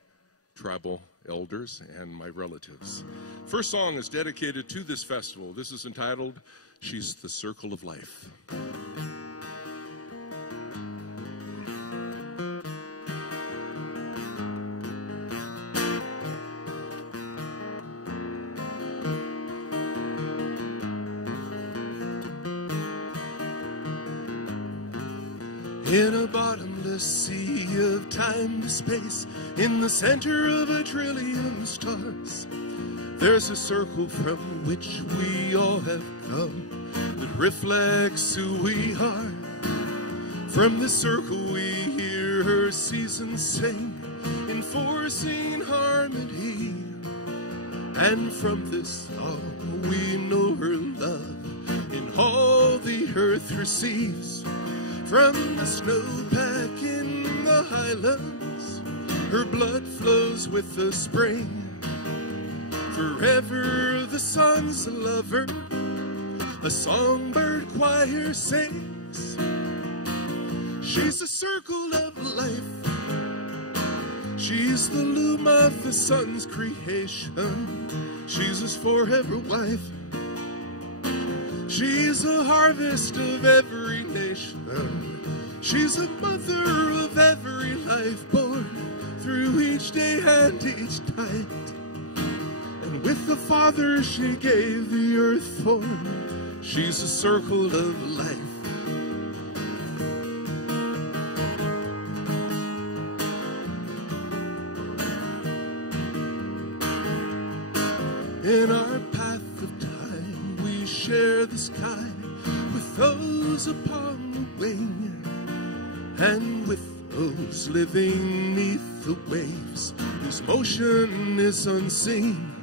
tribal elders and my relatives. First song is dedicated to this festival. This is entitled, She's the Circle of Life. In a bottomless sea of time to space, in the center of a trillion stars, there's a circle from which we all have come that reflects who we are. From the circle we hear her seasons sing, enforcing harmony. And from this song we know her love in all the earth receives. From the snowpack in the highlands, her blood flows with the spring. Forever the sun's a lover, a songbird choir sings. She's a circle of life, she's the loom of the sun's creation. She's his forever wife, she's a harvest of every nation. She's a mother of every life born through each day and each night. And with the Father she gave the earth form. She's a circle of life. In our path of time we share the sky with those upon the wing, and with those living neath the waves whose motion is unseen.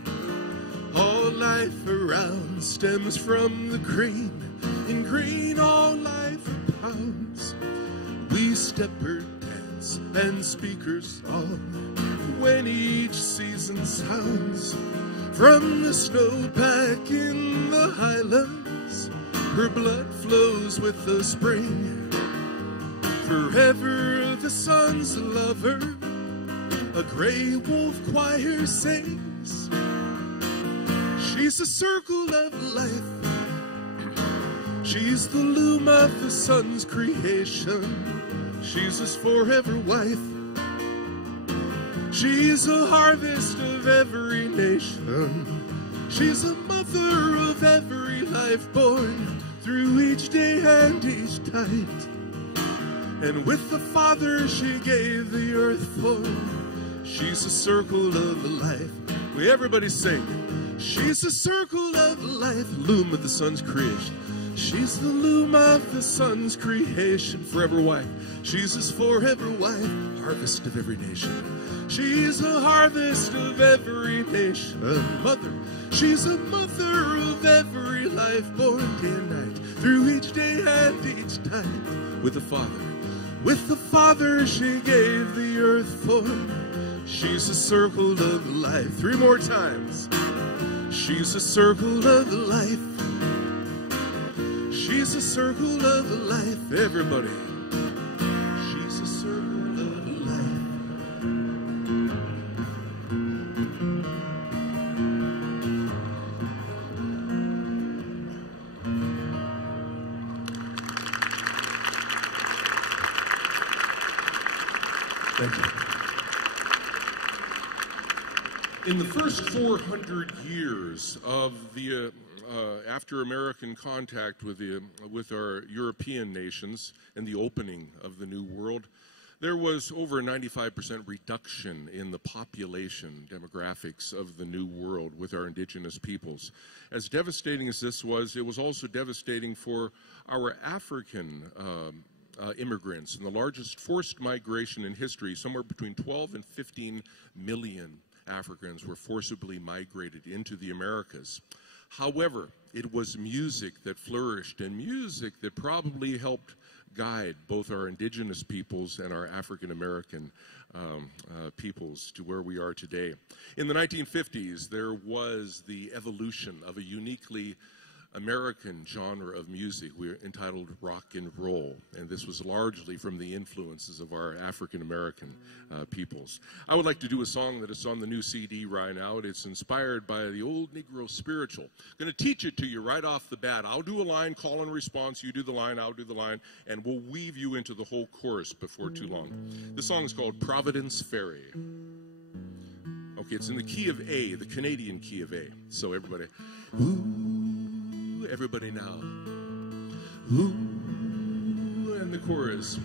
All life around stems from the green, in green all life abounds. We step her dance and speak her song when each season sounds. From the snowpack in the highlands, her blood flows with the spring. Forever the sun's a lover, a gray wolf choir sings. She's a circle of life, She's the loom of the sun's creation. She's his forever wife. She's a harvest of every nation. She's a mother of every life born through each day and each night. And with the Father she gave the earth form. She's a circle of life. We everybody sing. She's a circle of life, loom of the sun's creation. She's the loom of the sun's creation, forever wife. She's his forever wife, harvest of every nation. She's a harvest of every nation, mother. She's a mother of every life born day and night, through each day and each night. With the Father she gave the earth form. She's a circle of life. Three more times. She's a circle of life. She's a circle of life, everybody. She's a circle of life. Thank you. In the first 400 years of the after American contact with our European nations and the opening of the New World, there was over a 95% reduction in the population demographics of the New World with our indigenous peoples. As devastating as this was, it was also devastating for our African immigrants, and the largest forced migration in history. Somewhere between 12 and 15 million Africans were forcibly migrated into the Americas. However, it was music that flourished, and music that probably helped guide both our indigenous peoples and our African American peoples to where we are today. In the 1950s, there was the evolution of a uniquely American genre of music entitled rock and roll, and this was largely from the influences of our African American peoples. I would like to do a song that is on the new CD right now. It's inspired by the old Negro spiritual. I'm going to teach it to you right off the bat. I'll do a line, call and response, you do the line, I'll do the line, and we'll weave you into the whole chorus before too long. This song is called Providence Ferry. Okay, it's in the key of A, the Canadian key of A. So everybody, ooh, everybody now. Ooh, and the chorus.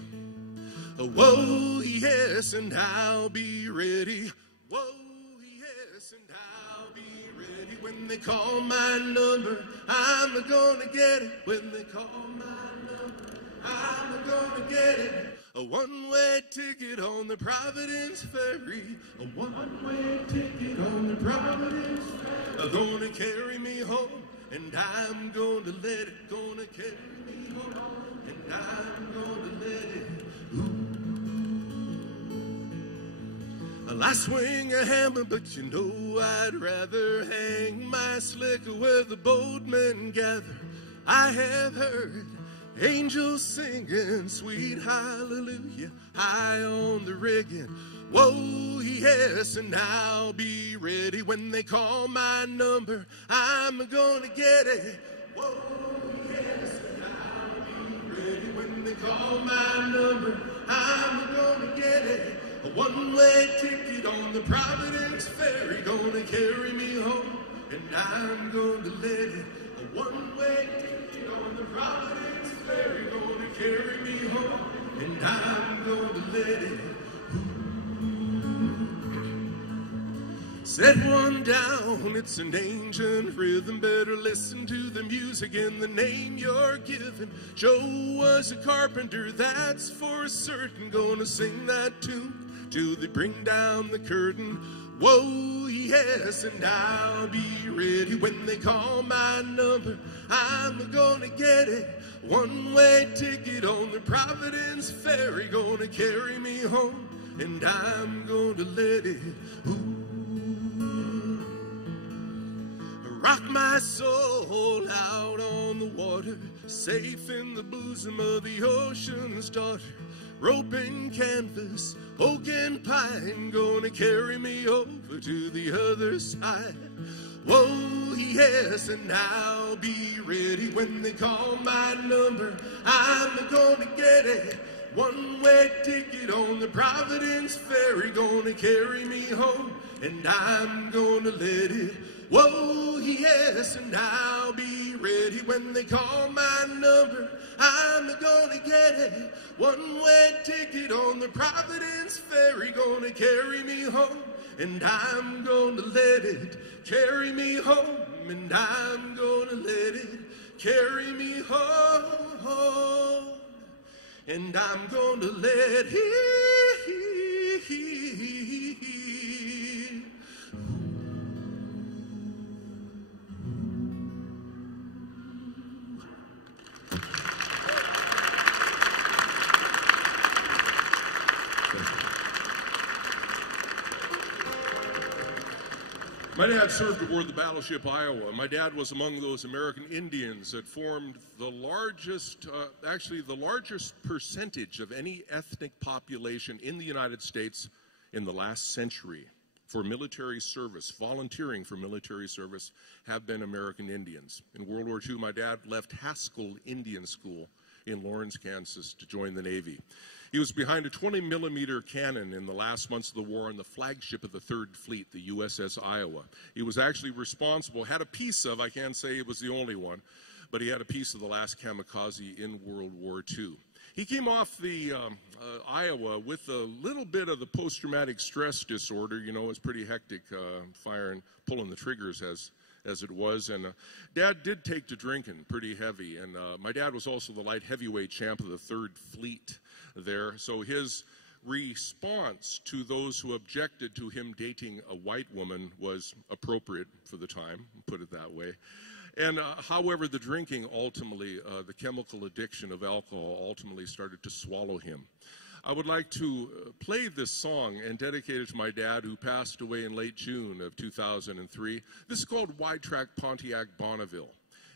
Whoa, yes, and I'll be ready. Whoa, yes, and I'll be ready. When they call my number, I'm gonna get it. When they call my number, I'm gonna get it. A one-way ticket on the Providence Ferry. A one-way ticket on the Providence Ferry. Gonna carry me home, and I'm gonna let it. Gonna carry me home, and I'm gonna let it. Ooh. Well, I swing a hammer, but you know I'd rather hang my slicker where the boatmen gather. I have heard angels singing sweet hallelujah high on the rigging. Whoa, yes, and I'll be ready when they call my number. I'm gonna get it. Whoa, yes, and I'll be ready when they call my number. I'm gonna get it. A one-way ticket on the Providence Ferry, gonna carry me home, and I'm gonna let it. A one-way ticket on the Providence Ferry, gonna carry me home, and I'm gonna let it. Set one down, it's an ancient rhythm. Better listen to the music in the name you're giving. Joe was a carpenter, that's for certain. Gonna sing that tune till they bring down the curtain. Whoa, yes, and I'll be ready when they call my number. I'm gonna get it. One-way ticket on the Providence Ferry, gonna carry me home, and I'm gonna let it. Ooh. Rock my soul out on the water, safe in the bosom of the ocean's daughter. Rope and canvas, oak and pine, gonna carry me over to the other side. Whoa, yes, and I'll be ready when they call my number. I'm gonna get it. One-way ticket on the Providence Ferry, gonna carry me home, and I'm gonna let it. Whoa, yes, and I'll be ready when they call my number. I'm gonna get it. One-way ticket on the Providence Ferry, gonna carry me home, and I'm gonna let it carry me home, and I'm gonna let it carry me home, and I'm gonna let it. My dad served aboard the battleship Iowa. My dad was among those American Indians that formed the largest, actually the largest percentage of any ethnic population in the United States in the last century for military service, volunteering for military service, have been American Indians. In World War II, my dad left Haskell Indian School in Lawrence, Kansas to join the Navy. He was behind a 20-millimeter cannon in the last months of the war on the flagship of the 3rd Fleet, the USS Iowa. He was actually responsible, had a piece of, I can't say it was the only one, but he had a piece of the last kamikaze in World War II. He came off the Iowa with a little bit of the post-traumatic stress disorder. You know, it was pretty hectic firing, pulling the triggers as it was, and Dad did take to drinking pretty heavy, and my dad was also the light heavyweight champ of the 3rd Fleet there, so his response to those who objected to him dating a white woman was appropriate for the time, put it that way. And however, the drinking ultimately, the chemical addiction of alcohol ultimately started to swallow him. I would like to play this song and dedicate it to my dad, who passed away in late June of 2003. This is called Wide Track Pontiac Bonneville.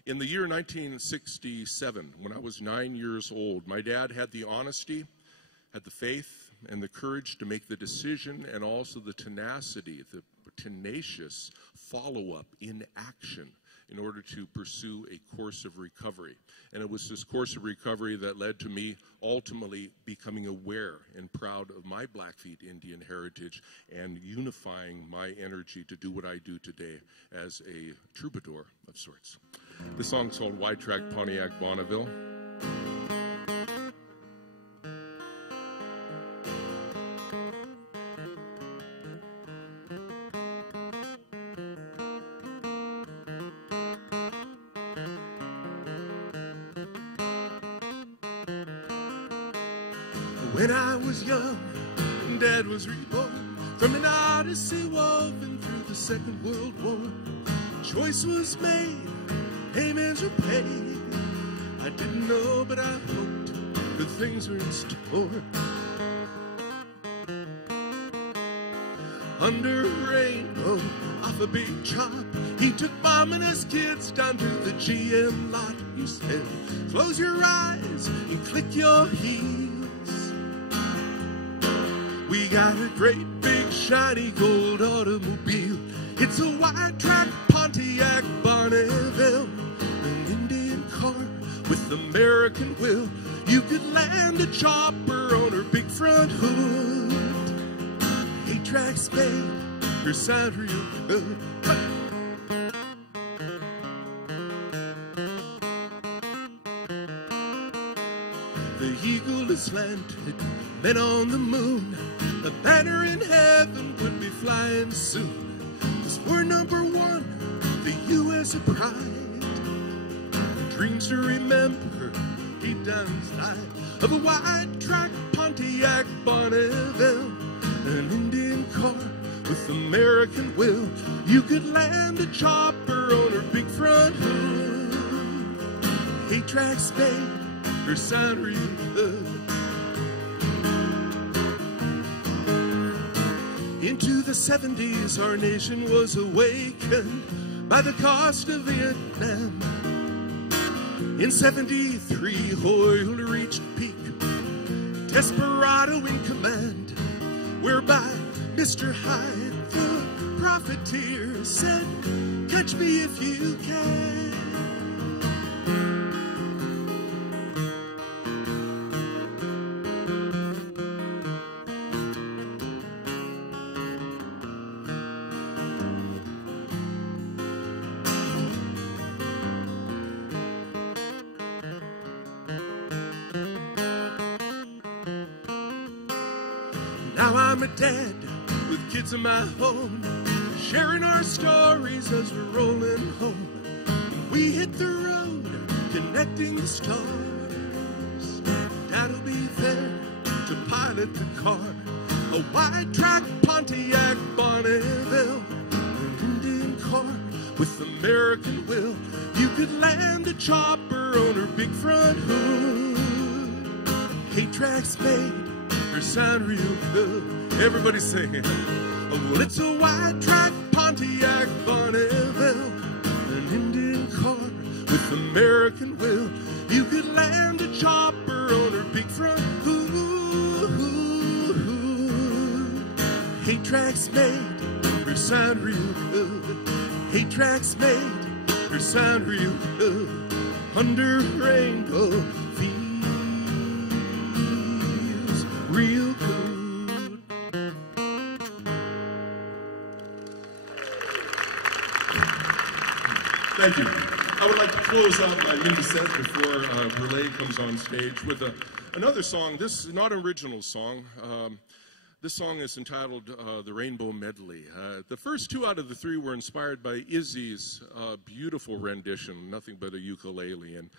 In the year 1967, when I was 9 years old, my dad had the honesty, had the faith, and the courage to make the decision, and also the tenacity, the tenacious follow-up in action in order to pursue a course of recovery. And it was this course of recovery that led to me ultimately becoming aware and proud of my Blackfeet Indian heritage and unifying my energy to do what I do today as a troubadour of sorts. The song's called Wide Track Pontiac Bonneville. When I was young, Dad was reborn from an odyssey woven through the Second World War. Choice was made, payments were paid. I didn't know, but I hoped good things were in store. Under a rainbow, off a big chop, he took Mom and us kids down to the GM lot. He said, close your eyes and click your heels. We got a great big shiny gold automobile. It's a wide track Pontiac Bonneville, an Indian car with American will. You could land a chopper on her big front hood. 8-track spade, her sound real good. The eagle is slanted, men on the moon. The banner in heaven would be flying soon. 'Cause we're #1, the U.S. of pride. Dreams to remember deep down inside of a wide track Pontiac Bonneville, an Indian car with American will. You could land a chopper on her big front hood. 8-track spade, her sound real good. Into the 70s, our nation was awakened by the cost of Vietnam. In 73, oil reached peak, Desperado in command, whereby Mr. Hyde, the profiteer, said, catch me if you can. Now I'm a dad with kids in my home, sharing our stories as we're rolling home. We hit the road, connecting the stars. Dad'll be there to pilot the car, a wide track Pontiac Bonneville, an Indian car with American will. You could land the chopper on her big front hood. 8 tracks made her sound real good. Everybody singing. Well, it's a wide track Pontiac Bonneville, an Indian car with American will. You could land a chopper on her big front hood. 8 tracks made her sound real good. 8 tracks made her sound real good. Under rainbow feels real good. Thank you. I would like to close out my mini set before Brule comes on stage with another song. This is not an original song. This song is entitled The Rainbow Medley. The first 2 out of the 3 were inspired by Izzy's beautiful rendition, Nothing But a Ukulele. And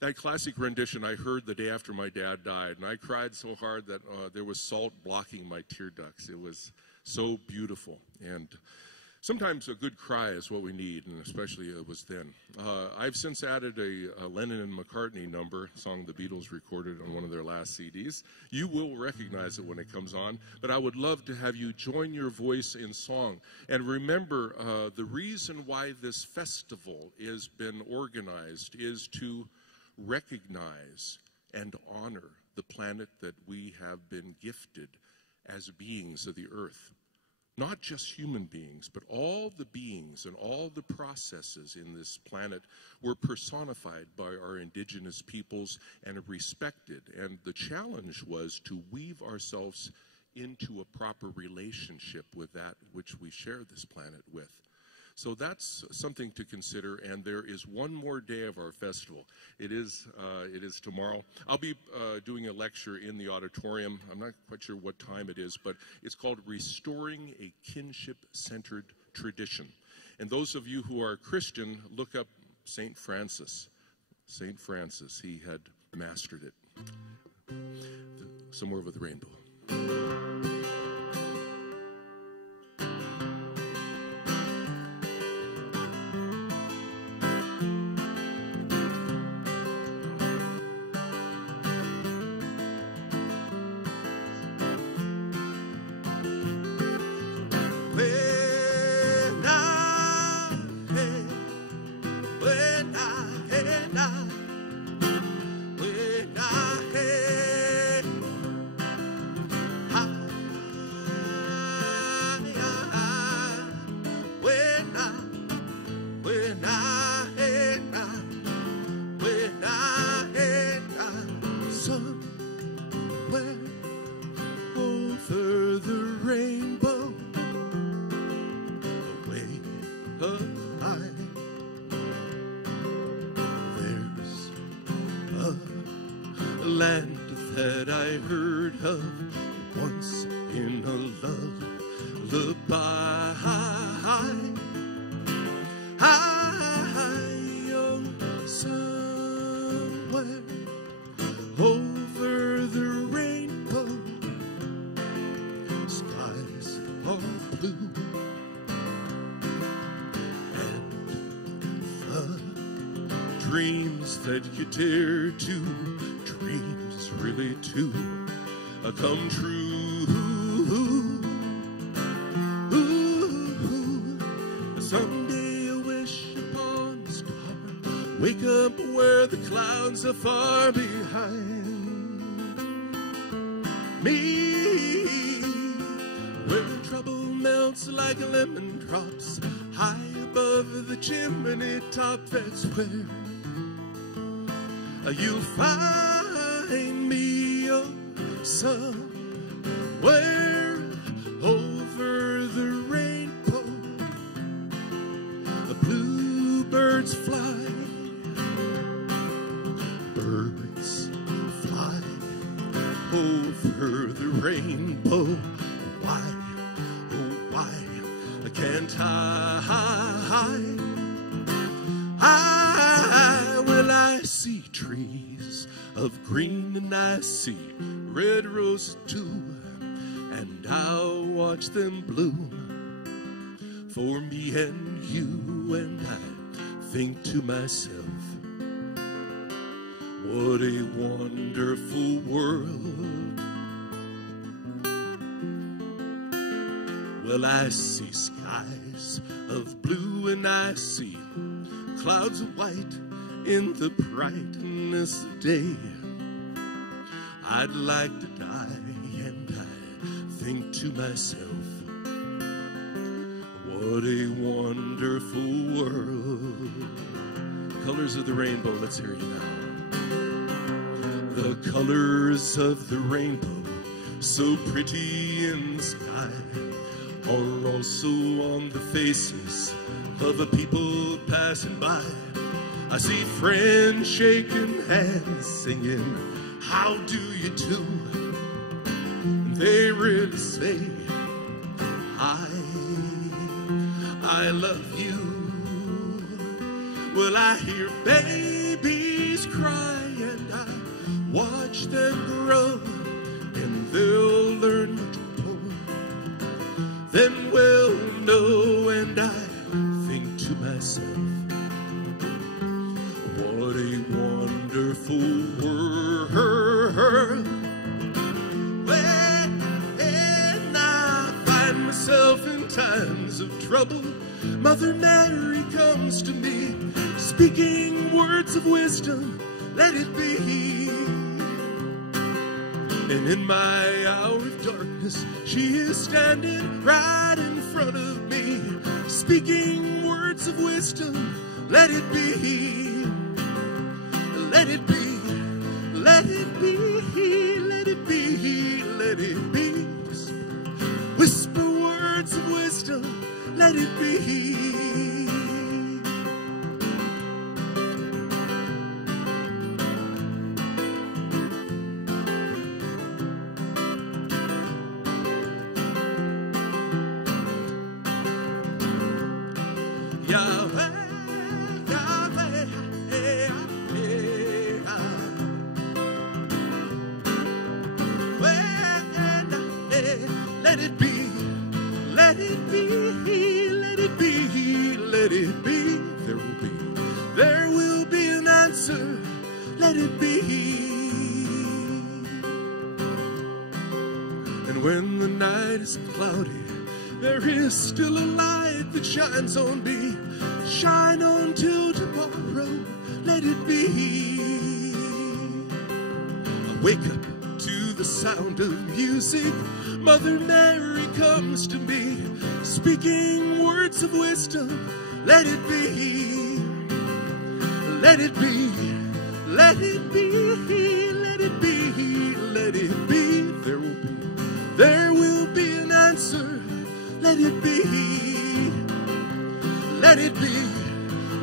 that classic rendition I heard the day after my dad died, and I cried so hard that there was salt blocking my tear ducts. It was so beautiful. And sometimes a good cry is what we need, and especially it was then. I've since added a Lennon and McCartney number, a song the Beatles recorded on one of their last CDs. You will recognize it when it comes on, but I would love to have you join your voice in song. And remember, the reason why this festival has been organized is to recognize and honor the planet that we have been gifted as beings of the earth. Not just human beings, but all the beings and all the processes in this planet were personified by our indigenous peoples and respected. And the challenge was to weave ourselves into a proper relationship with that which we share this planet with. So that's something to consider, and there is one more day of our festival. It is tomorrow. I'll be doing a lecture in the auditorium. I'm not quite sure what time it is, but it's called Restoring a Kinship-Centered Tradition. And those of you who are Christian, look up St. Francis. St. Francis, he had mastered it. Somewhere over the rainbow. Land that I heard of once in a lullaby. Oh, somewhere over the rainbow, skies are blue, and the dreams that you dare to really to come true. Someday I wish upon a star, wake up where the clouds are far behind me, where trouble melts like lemon drops high above of the chimney top, that's where you'll find me, oh, somewhere over the rainbow. The bluebirds fly, birds fly over the rainbow. Why, oh why can't well, I see trees of green and I see red roses too, and I'll watch them bloom for me and you, and I think to myself, what a wonderful world. Well, I see skies of blue and I see clouds of white in the brightness of day. I'd like to die and I think to myself, what a wonderful world. Colors of the rainbow, let's hear you now. The colors of the rainbow, so pretty in the sky, are also on the faces of the people passing by. I see friends shaking hands, singing, how do you do? They really say, I love you. Well, I hear babies cry and I watch them grow, and they'll learn much more than we'll know, and I think to myself, what a wonderful world. When I find myself in times of trouble, Mother Mary comes to me, speaking words of wisdom, let it be. And in my hour of darkness, she is standing right in front of me, speaking words of wisdom, let it be. Let it be, let it be, let it be, let it be. Whisper words of wisdom, let it be. Yahweh, Yahweh, let it be, let it be, let it be, let it be. There will be an answer, let it be. And when the night is cloudy, there is still a light that shines on me. Shine on till tomorrow, let it be. I wake up to the sound of music. Mother Mary comes to me, speaking words of wisdom, let it be. Let it be, let it be, let it be, let it be. There will be an answer, let it be. Let it be,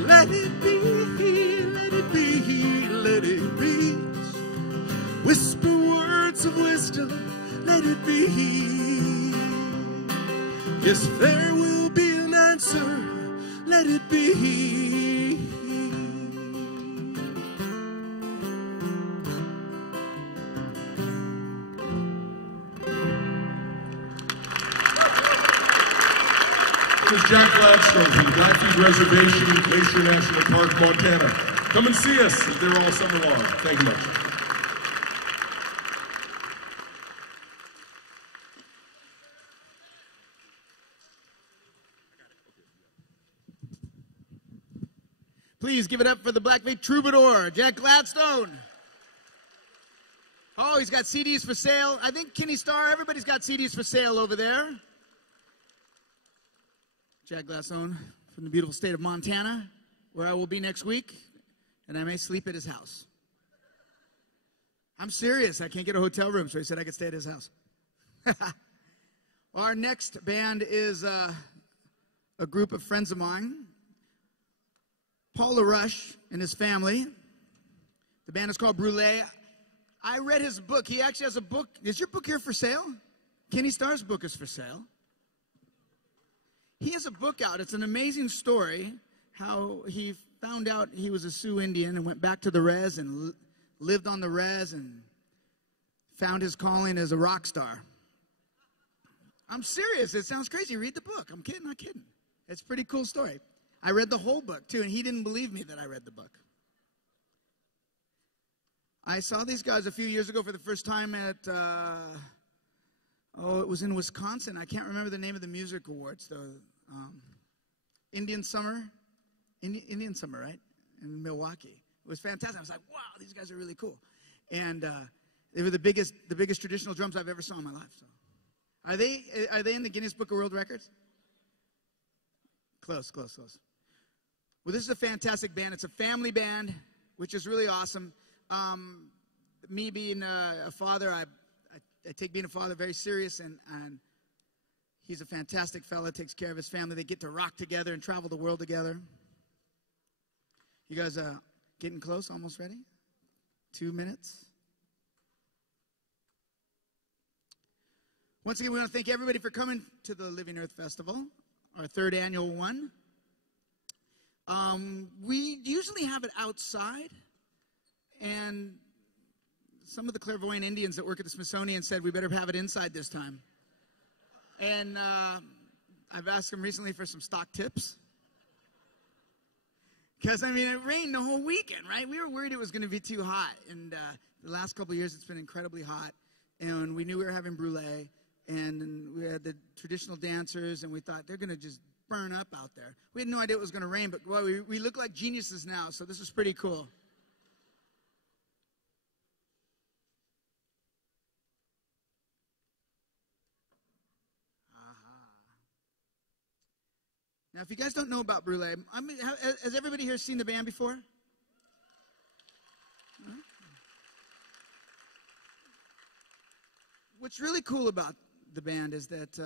let it be, let it be, let it be. Whisper words of wisdom, let it be. Yes, there will be an answer, let it be. This is Jack Gladstone from the Blackfeet Reservation, Glacier National Park, Montana. Come and see us if they're all summer long. Thank you much. Please give it up for the Blackfeet Troubadour, Jack Gladstone. Oh, he's got CDs for sale. I think Kinnie Star, everybody's got CDs for sale over there. Jack Gladstone from the beautiful state of Montana, where I will be next week, and I may sleep at his house. I'm serious. I can't get a hotel room, so he said I could stay at his house. Our next band is a group of friends of mine. Paul LaRush and his family. The band is called Brule. I read his book. He actually has a book. Is your book here for sale? Kinnie Star's book is for sale. He has a book out. It's an amazing story how he found out he was a Sioux Indian and went back to the res and lived on the res and found his calling as a rock star. I'm serious. It sounds crazy. Read the book. I'm kidding, not kidding. It's a pretty cool story. I read the whole book, too, and he didn't believe me that I read the book. I saw these guys a few years ago for the first time at, it was in Wisconsin. I can't remember the name of the music awards, though. Indian Summer, right? In Milwaukee. It was fantastic. I was like, wow, these guys are really cool. And they were the biggest traditional drums I've ever saw in my life. So. Are they in the Guinness Book of World Records? Close. Well, this is a fantastic band. It's a family band, which is really awesome. Me being a father, I take being a father very serious, and he's a fantastic fella, takes care of his family. They get to rock together and travel the world together. You guys getting close? Almost ready? 2 minutes. Once again, we want to thank everybody for coming to the Living Earth Festival, our 3rd annual one. We usually have it outside, and some of the clairvoyant Indians that work at the Smithsonian said we better have it inside this time. And I've asked them recently for some stock tips. Because, I mean, it rained the whole weekend, right? We were worried it was going to be too hot. And the last couple of years, it's been incredibly hot. And we knew we were having Brule. And we had the traditional dancers, and we thought they're going to just burn up out there. We had no idea it was going to rain, but well, we look like geniuses now, so this is pretty cool. Now, if you guys don't know about Brule, has everybody here seen the band before? What's really cool about the band is that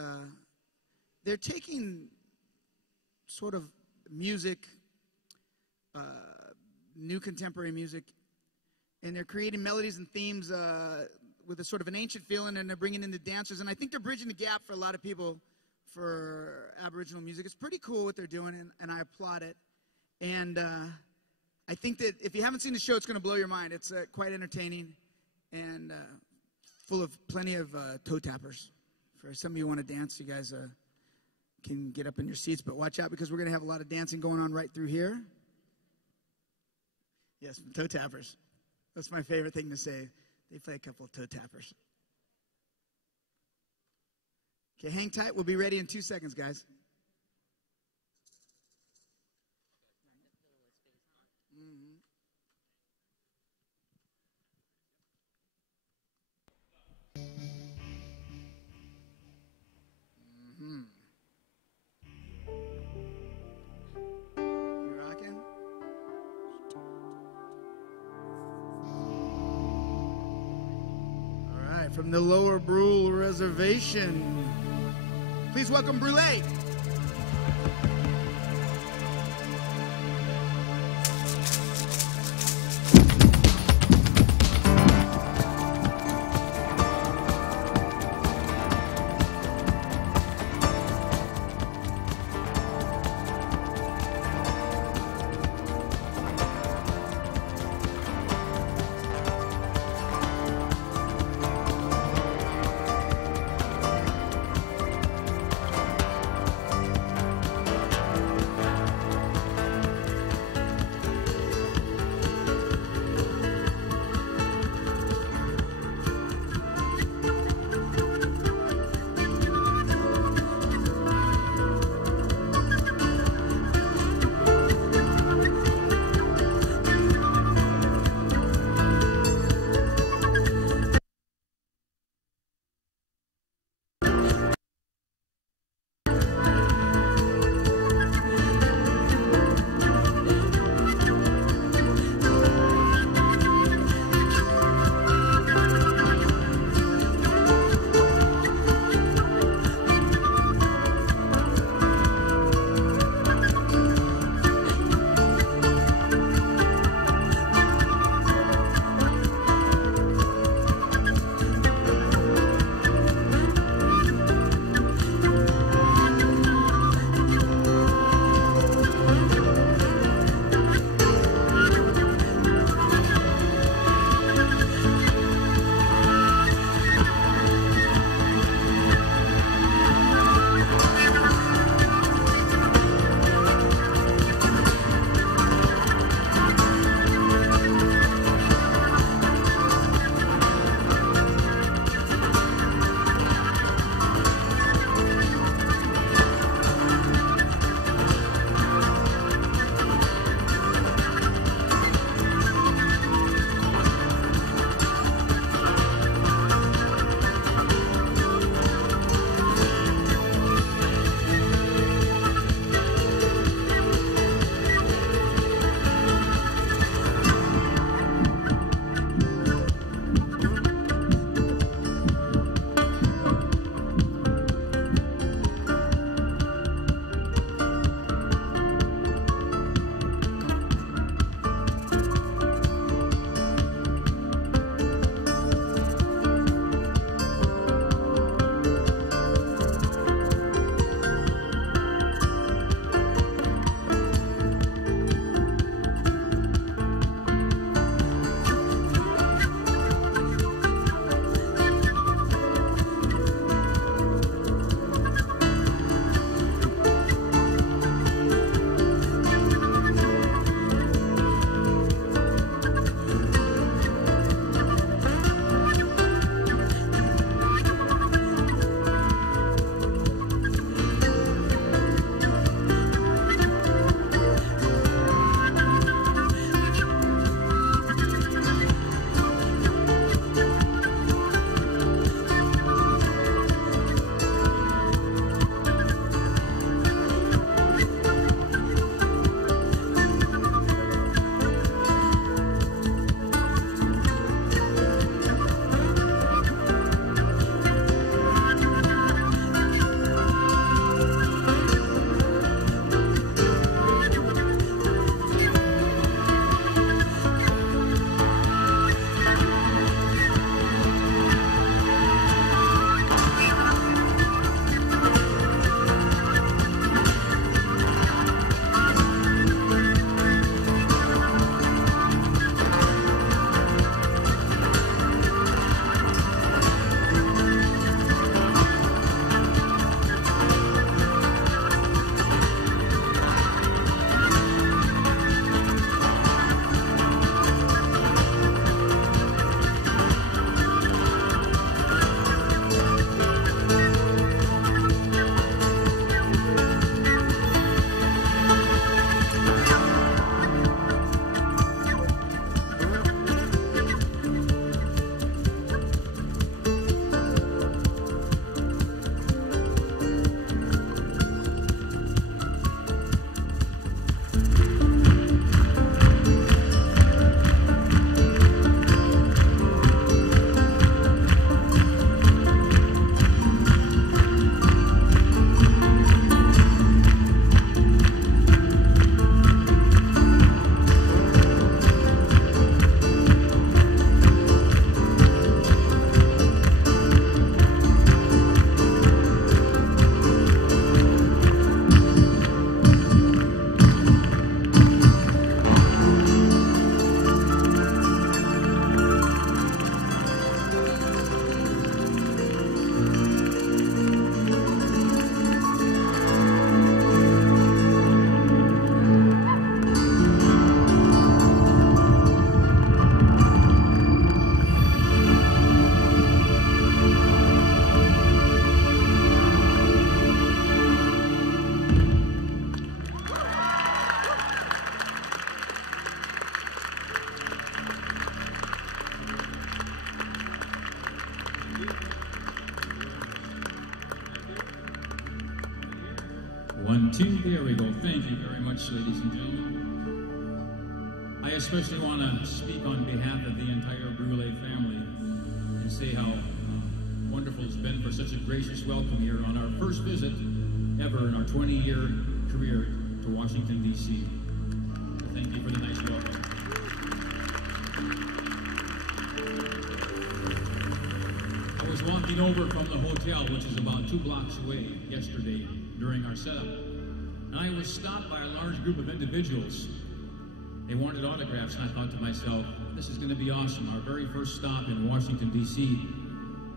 they're taking sort of music, new contemporary music, and they're creating melodies and themes with a sort of an ancient feeling, and they're bringing in the dancers, and I think they're bridging the gap for a lot of people for Aboriginal music. It's pretty cool what they're doing, and I applaud it. And I think that if you haven't seen the show, it's going to blow your mind. It's quite entertaining and full of plenty of toe tappers. For some of you who want to dance, you guys can get up in your seats, but watch out because we're going to have a lot of dancing going on right through here. Yes, toe tappers. That's my favorite thing to say. They play a couple of toe tappers. Okay, hang tight. We'll be ready in 2 seconds, guys. You rocking? All right, from the Lower Brule Reservation, please welcome Brule. 2. There we go. Thank you very much, ladies and gentlemen. I especially want to speak on behalf of the entire Brule family and say how wonderful it's been for such a gracious welcome here on our first visit ever in our 20-year career to Washington, D.C. Thank you for the nice welcome. I was walking over from the hotel, which is about 2 blocks away, yesterday during our setup, and I was stopped by a large group of individuals. They wanted autographs, and I thought to myself, this is going to be awesome. Our very first stop in Washington, D.C.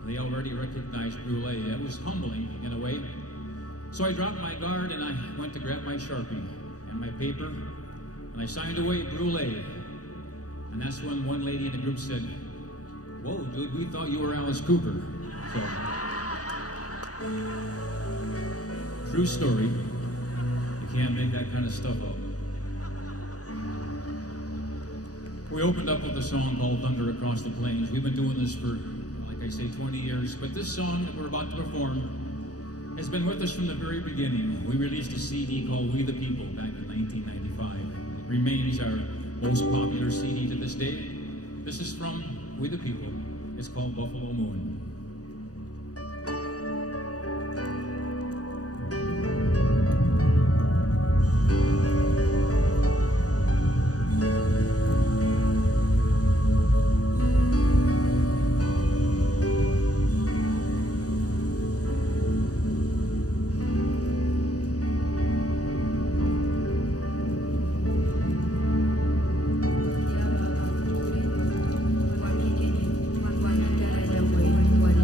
They already recognized Brule. It was humbling in a way. So I dropped my guard and I went to grab my Sharpie and my paper, and I signed away Brule. And that's when one lady in the group said, whoa, dude, we thought you were Alice Cooper. So, true story. You can't make that kind of stuff up. We opened up with a song called Thunder Across the Plains. We've been doing this for, like I say, 20 years. But this song that we're about to perform has been with us from the very beginning. We released a CD called We the People back in 1995. It remains our most popular CD to this day. This is from We the People. It's called Buffalo Moon. One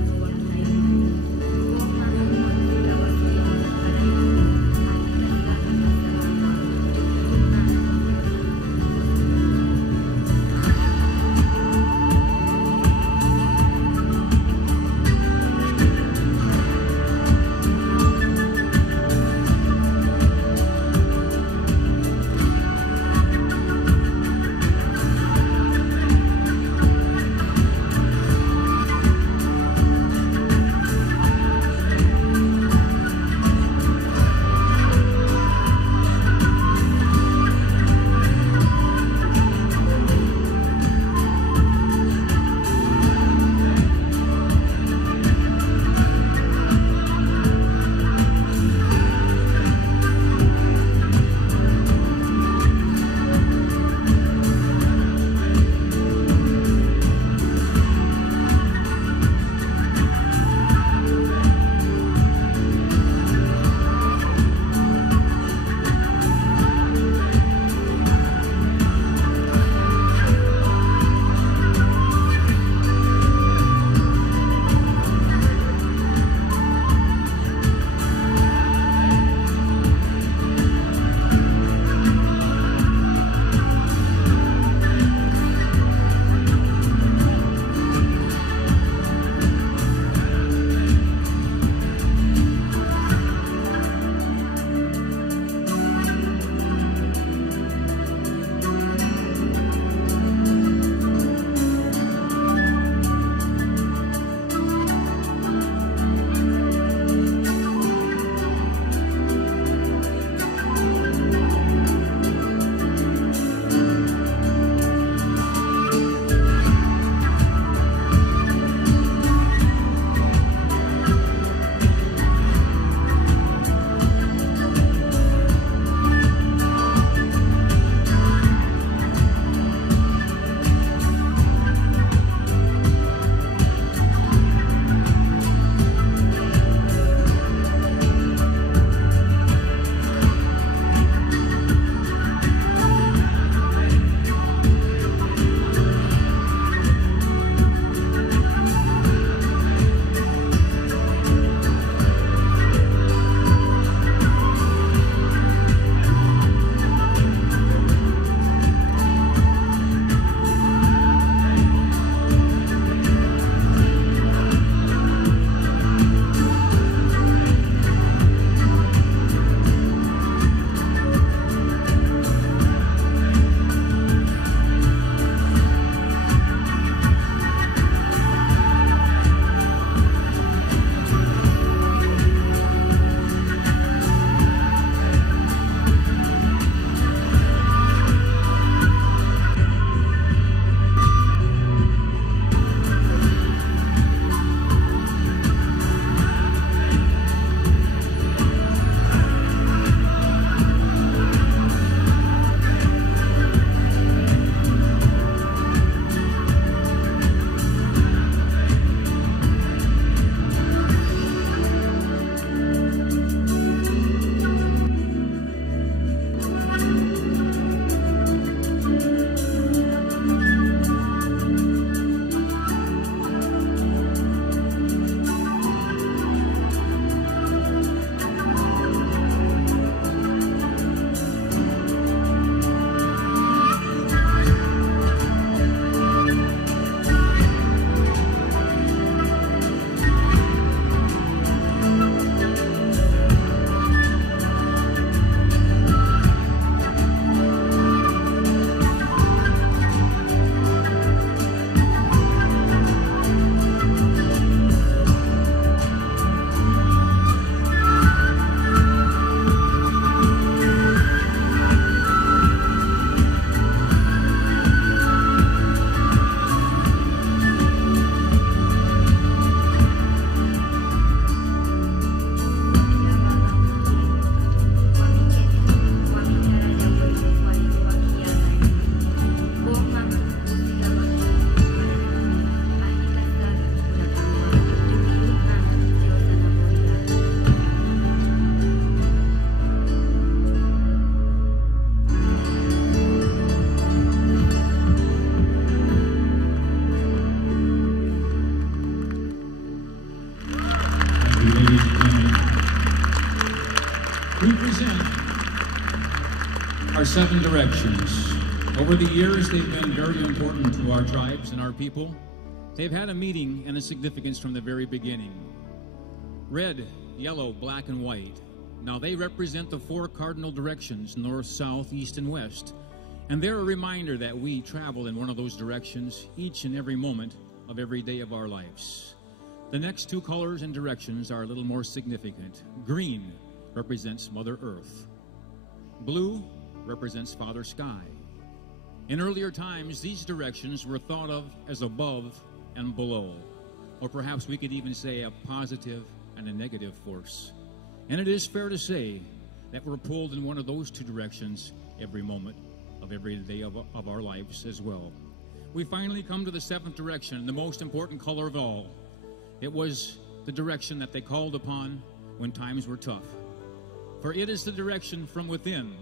7 directions. Over the years, they've been very important to our tribes and our people. They've had a meaning and a significance from the very beginning. Red, yellow, black, and white. Now they represent the 4 cardinal directions, north, south, east, and west. And they're a reminder that we travel in one of those directions each and every moment of every day of our lives. The next 2 colors and directions are a little more significant. Green represents Mother Earth. Blue represents Father Sky. In earlier times, these directions were thought of as above and below, or perhaps we could even say a positive and a negative force. And it is fair to say that we're pulled in one of those 2 directions every moment of every day of our lives as well. We finally come to the 7th direction, the most important color of all. It was the direction that they called upon when times were tough. For it is the direction from within.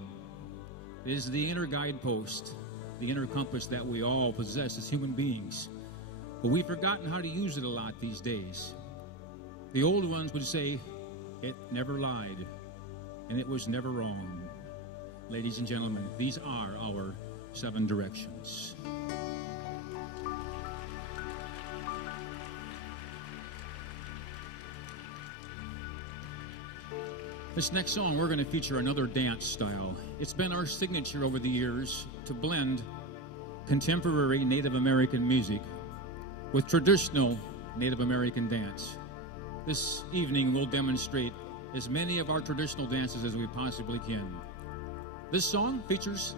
It is the inner guidepost, the inner compass that we all possess as human beings. But we've forgotten how to use it a lot these days. The old ones would say, it never lied, and it was never wrong. Ladies and gentlemen, these are our 7 directions. This next song, we're going to feature another dance style. It's been our signature over the years to blend contemporary Native American music with traditional Native American dance. This evening, we'll demonstrate as many of our traditional dances as we possibly can. This song features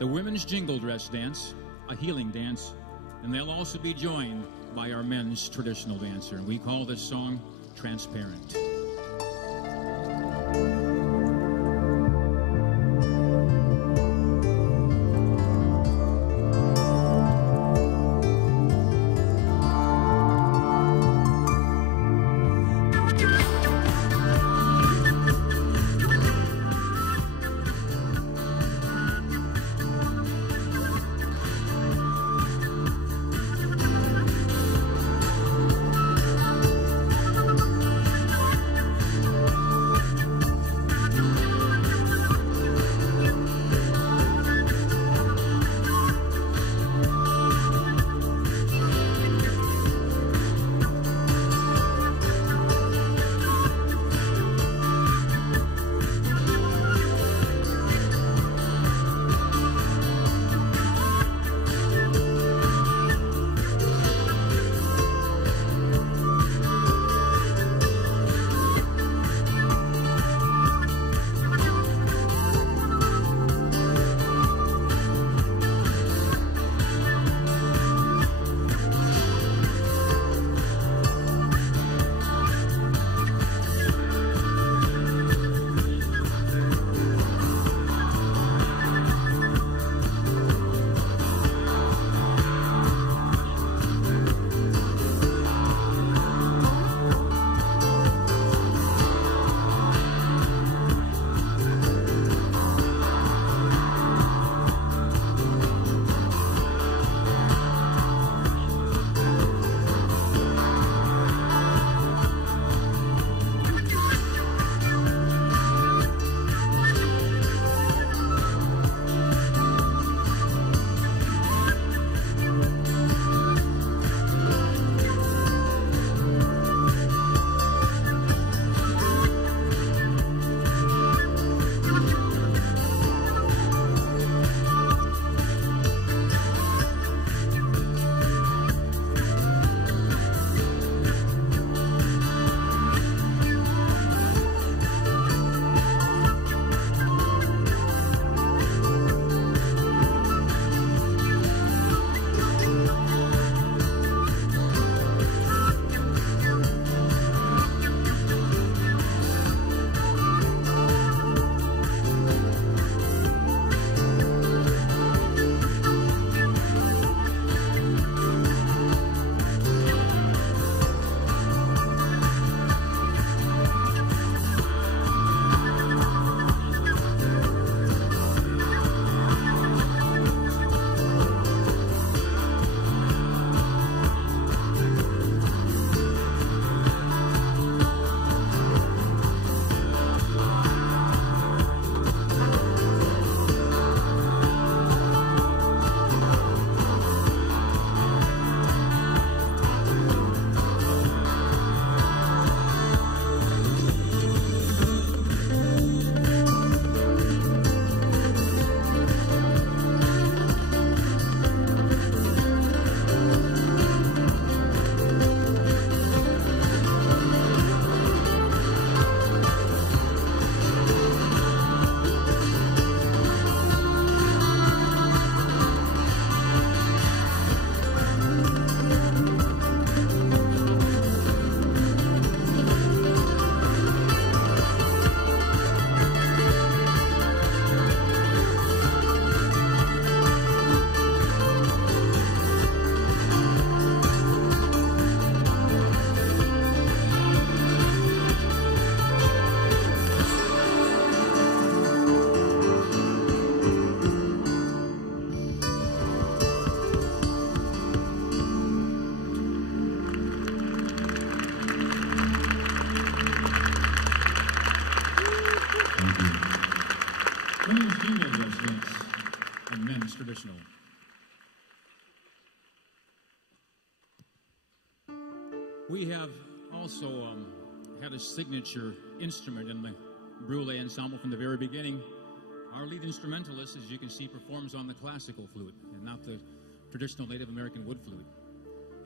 the women's jingle dress dance, a healing dance, and they'll also be joined by our men's traditional dancer. We call this song Transparent. We have also had a signature instrument in the Brule ensemble from the very beginning. Our lead instrumentalist, as you can see, performs on the classical flute and not the traditional Native American wood flute.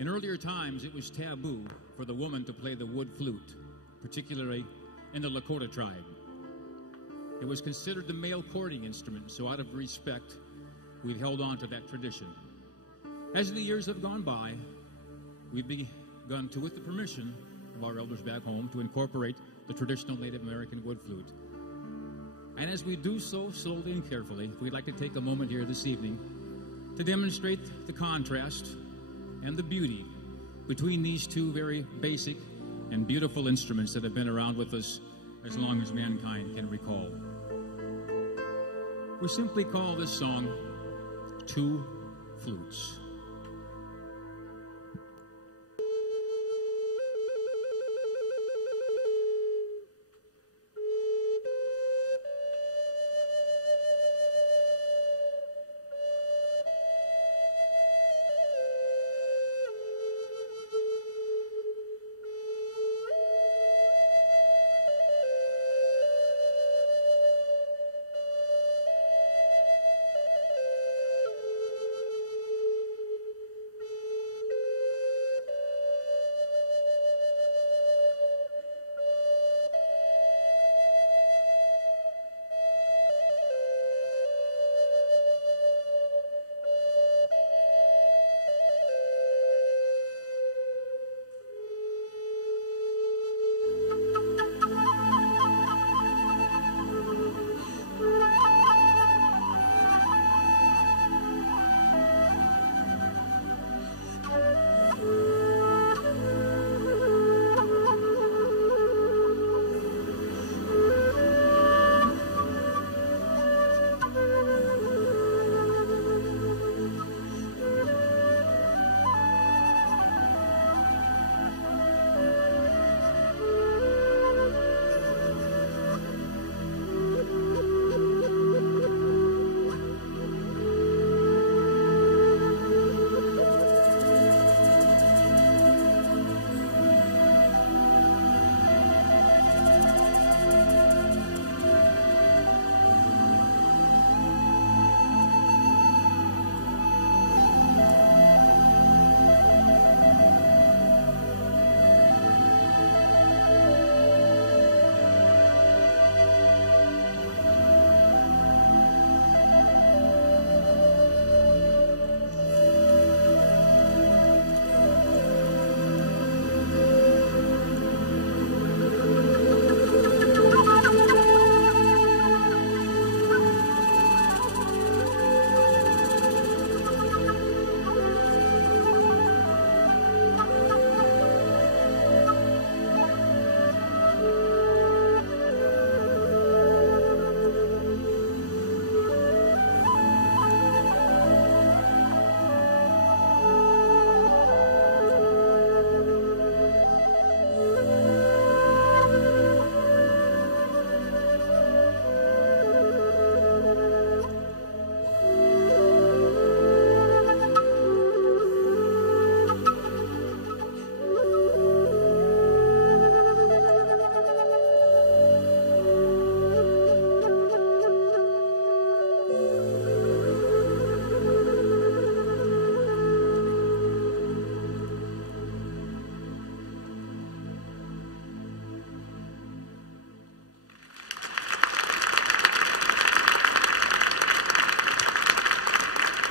In earlier times, it was taboo for the woman to play the wood flute, particularly in the Lakota tribe. It was considered the male courting instrument, so out of respect, we've held on to that tradition. As the years have gone by, we've begun to, with the permission of our elders back home, to incorporate the traditional Native American wood flute. And as we do so slowly and carefully, we'd like to take a moment here this evening to demonstrate the contrast and the beauty between these two very basic and beautiful instruments that have been around with us as long as mankind can recall. We simply call this song Two Flutes.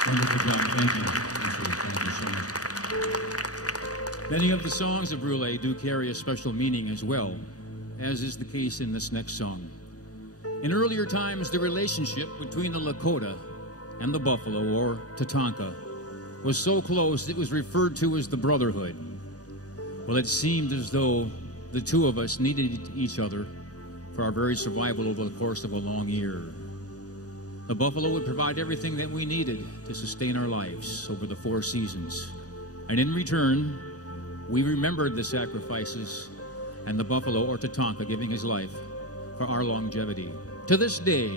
Wonderful job. Thank you. Thank you so much. Many of the songs of Brule do carry a special meaning as well, as is the case in this next song. In earlier times, the relationship between the Lakota and the Buffalo, or Tatanka, was so close it was referred to as the Brotherhood. Well, it seemed as though the two of us needed each other for our very survival over the course of a long year. The buffalo would provide everything that we needed to sustain our lives over the 4 seasons. And in return, we remembered the sacrifices and the buffalo, or Tatanka, giving his life for our longevity. To this day,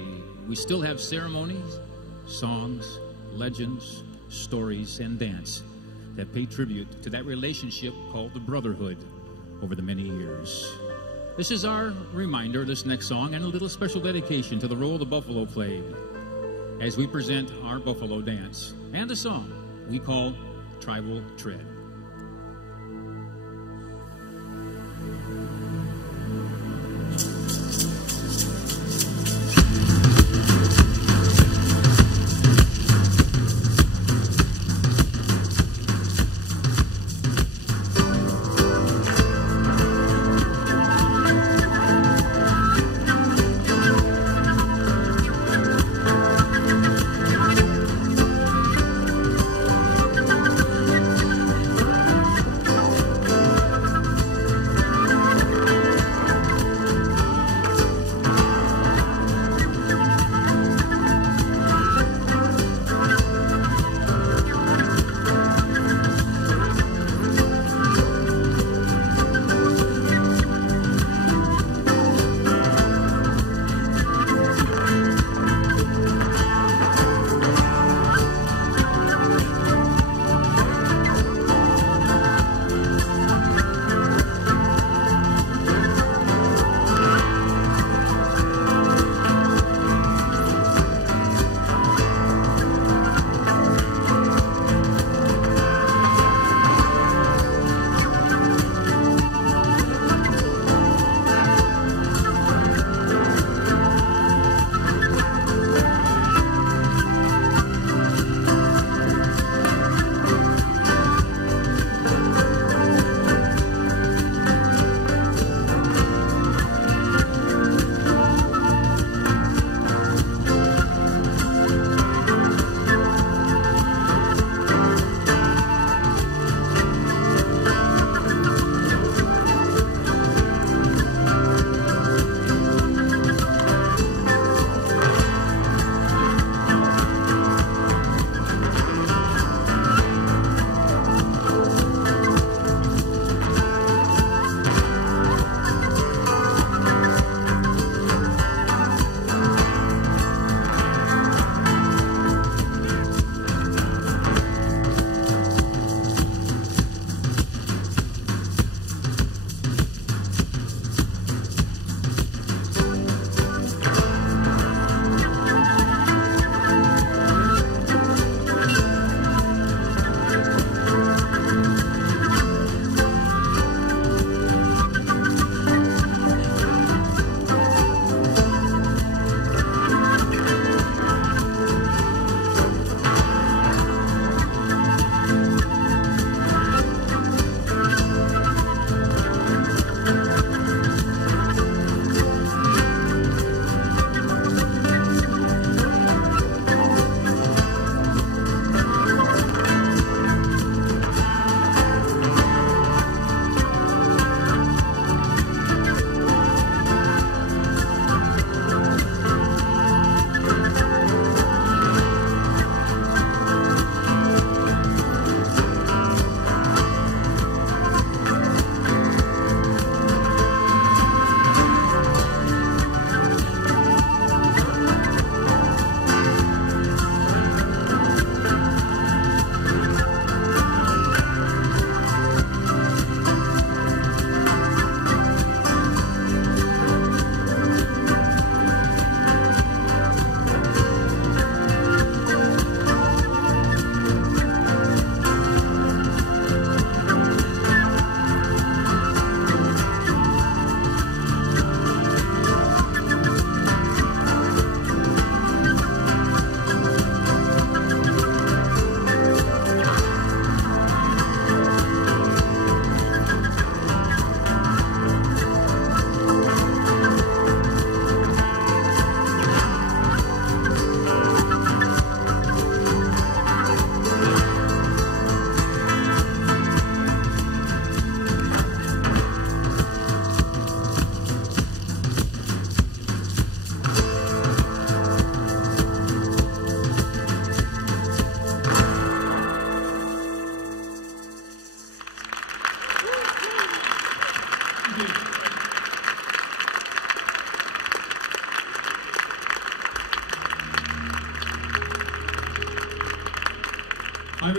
we still have ceremonies, songs, legends, stories, and dance that pay tribute to that relationship called the brotherhood over the many years. This is our reminder, this next song, and a little special dedication to the role the buffalo played as we present our buffalo dance and a song we call Tribal Tread.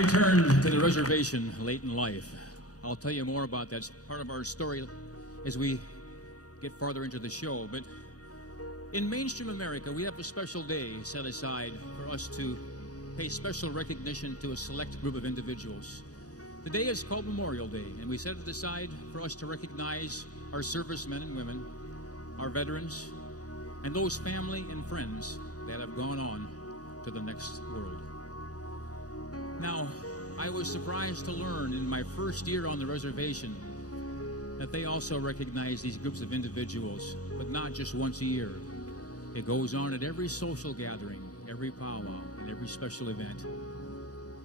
returned to the reservation late in life. I'll tell you more about that. It's part of our story as we get farther into the show. But in mainstream America, we have a special day set aside for us to pay special recognition to a select group of individuals. The day is called Memorial Day, and we set it aside for us to recognize our servicemen and women, our veterans, and those family and friends that have gone on to the next world. Now, I was surprised to learn in my first year on the reservation that they also recognize these groups of individuals, but not just once a year. It goes on at every social gathering, every powwow, and every special event.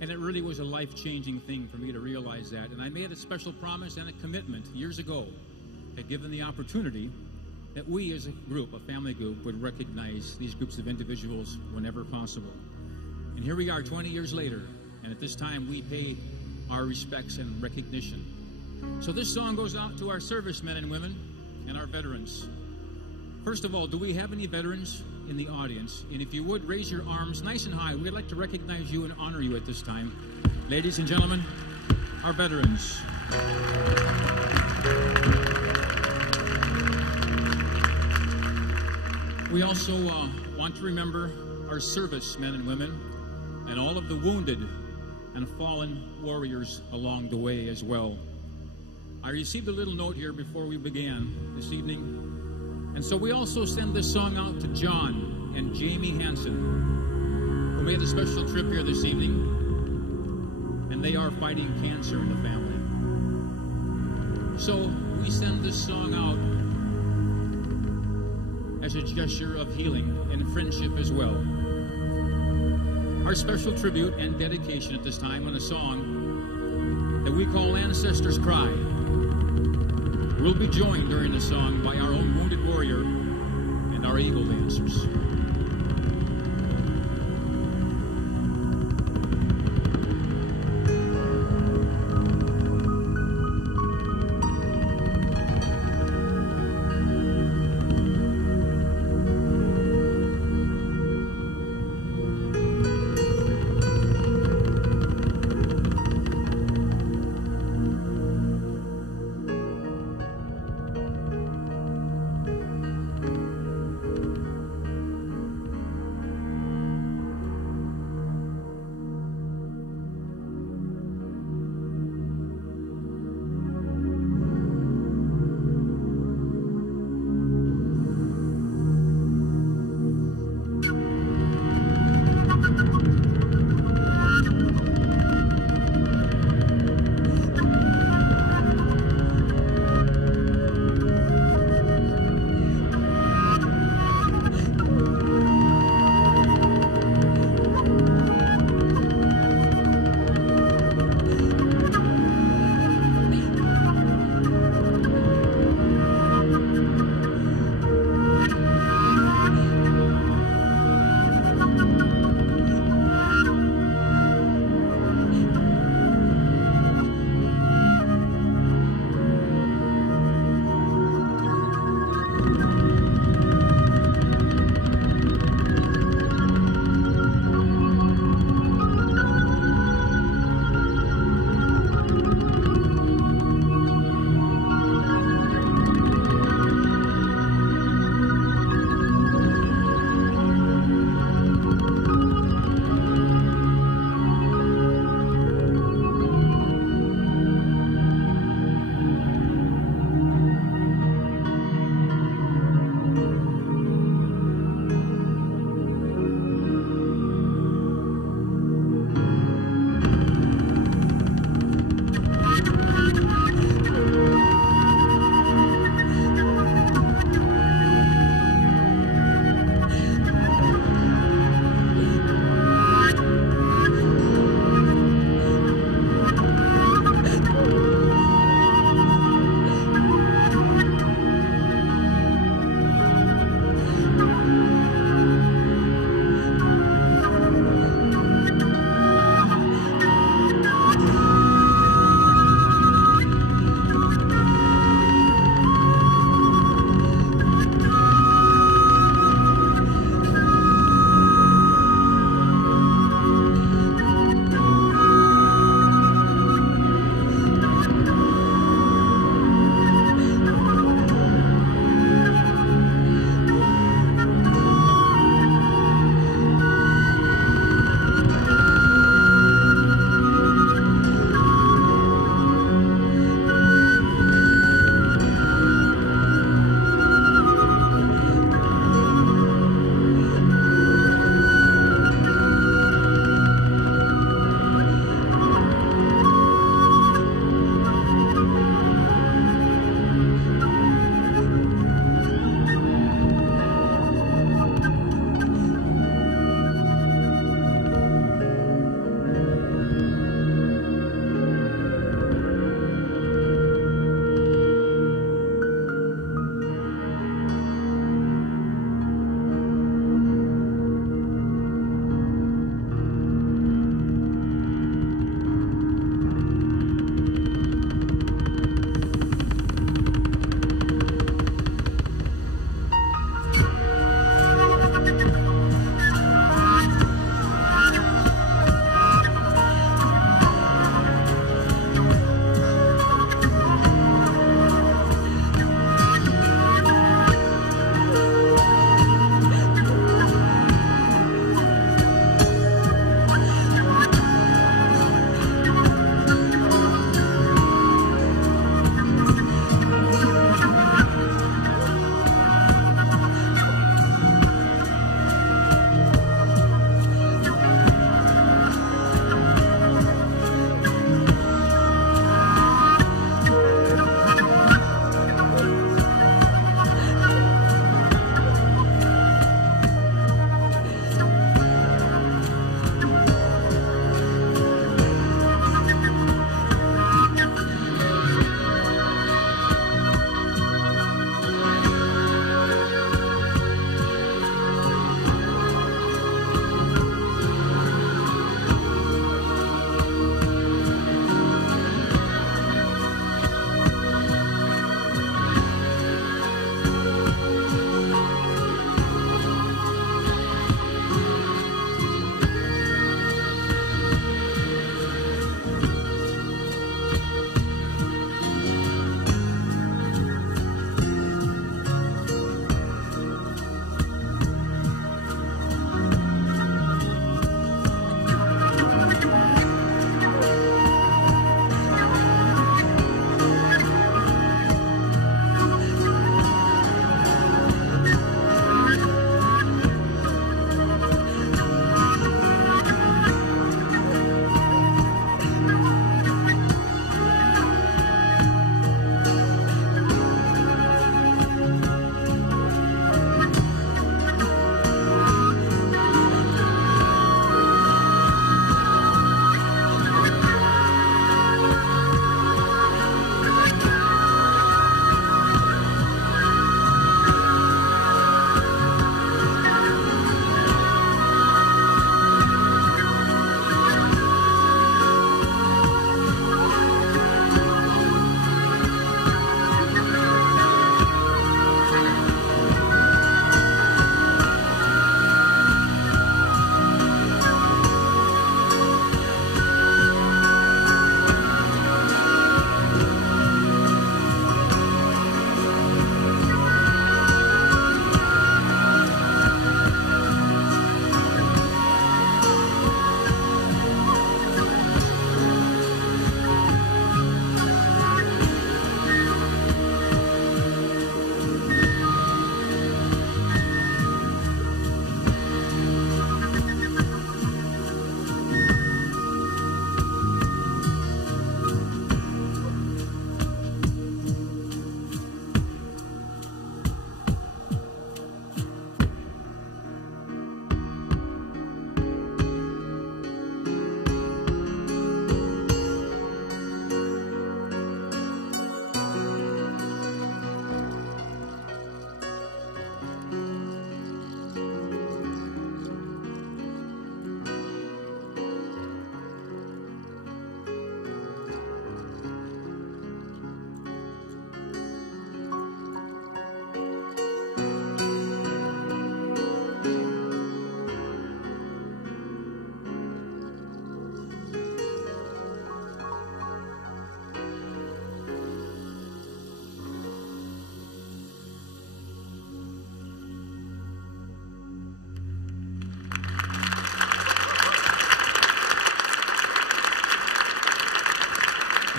And it really was a life-changing thing for me to realize that. And I made a special promise and a commitment years ago that given the opportunity, that we as a group, a family group, would recognize these groups of individuals whenever possible. And here we are 20 years later, and at this time we pay our respects and recognition. So this song goes out to our servicemen and women and our veterans. First of all, do we have any veterans in the audience? And if you would, raise your arms nice and high. We'd like to recognize you and honor you at this time. Ladies and gentlemen, our veterans. We also want to remember our servicemen and women and all of the wounded and fallen warriors along the way as well. I received a little note here before we began this evening. And so we also send this song out to John and Jamie Hansen, who made a special trip here this evening, and they are fighting cancer in the family. So we send this song out as a gesture of healing and friendship as well. Our special tribute and dedication at this time on a song that we call Ancestors Cry. We'll be joined during the song by our own wounded warrior and our eagle dancers.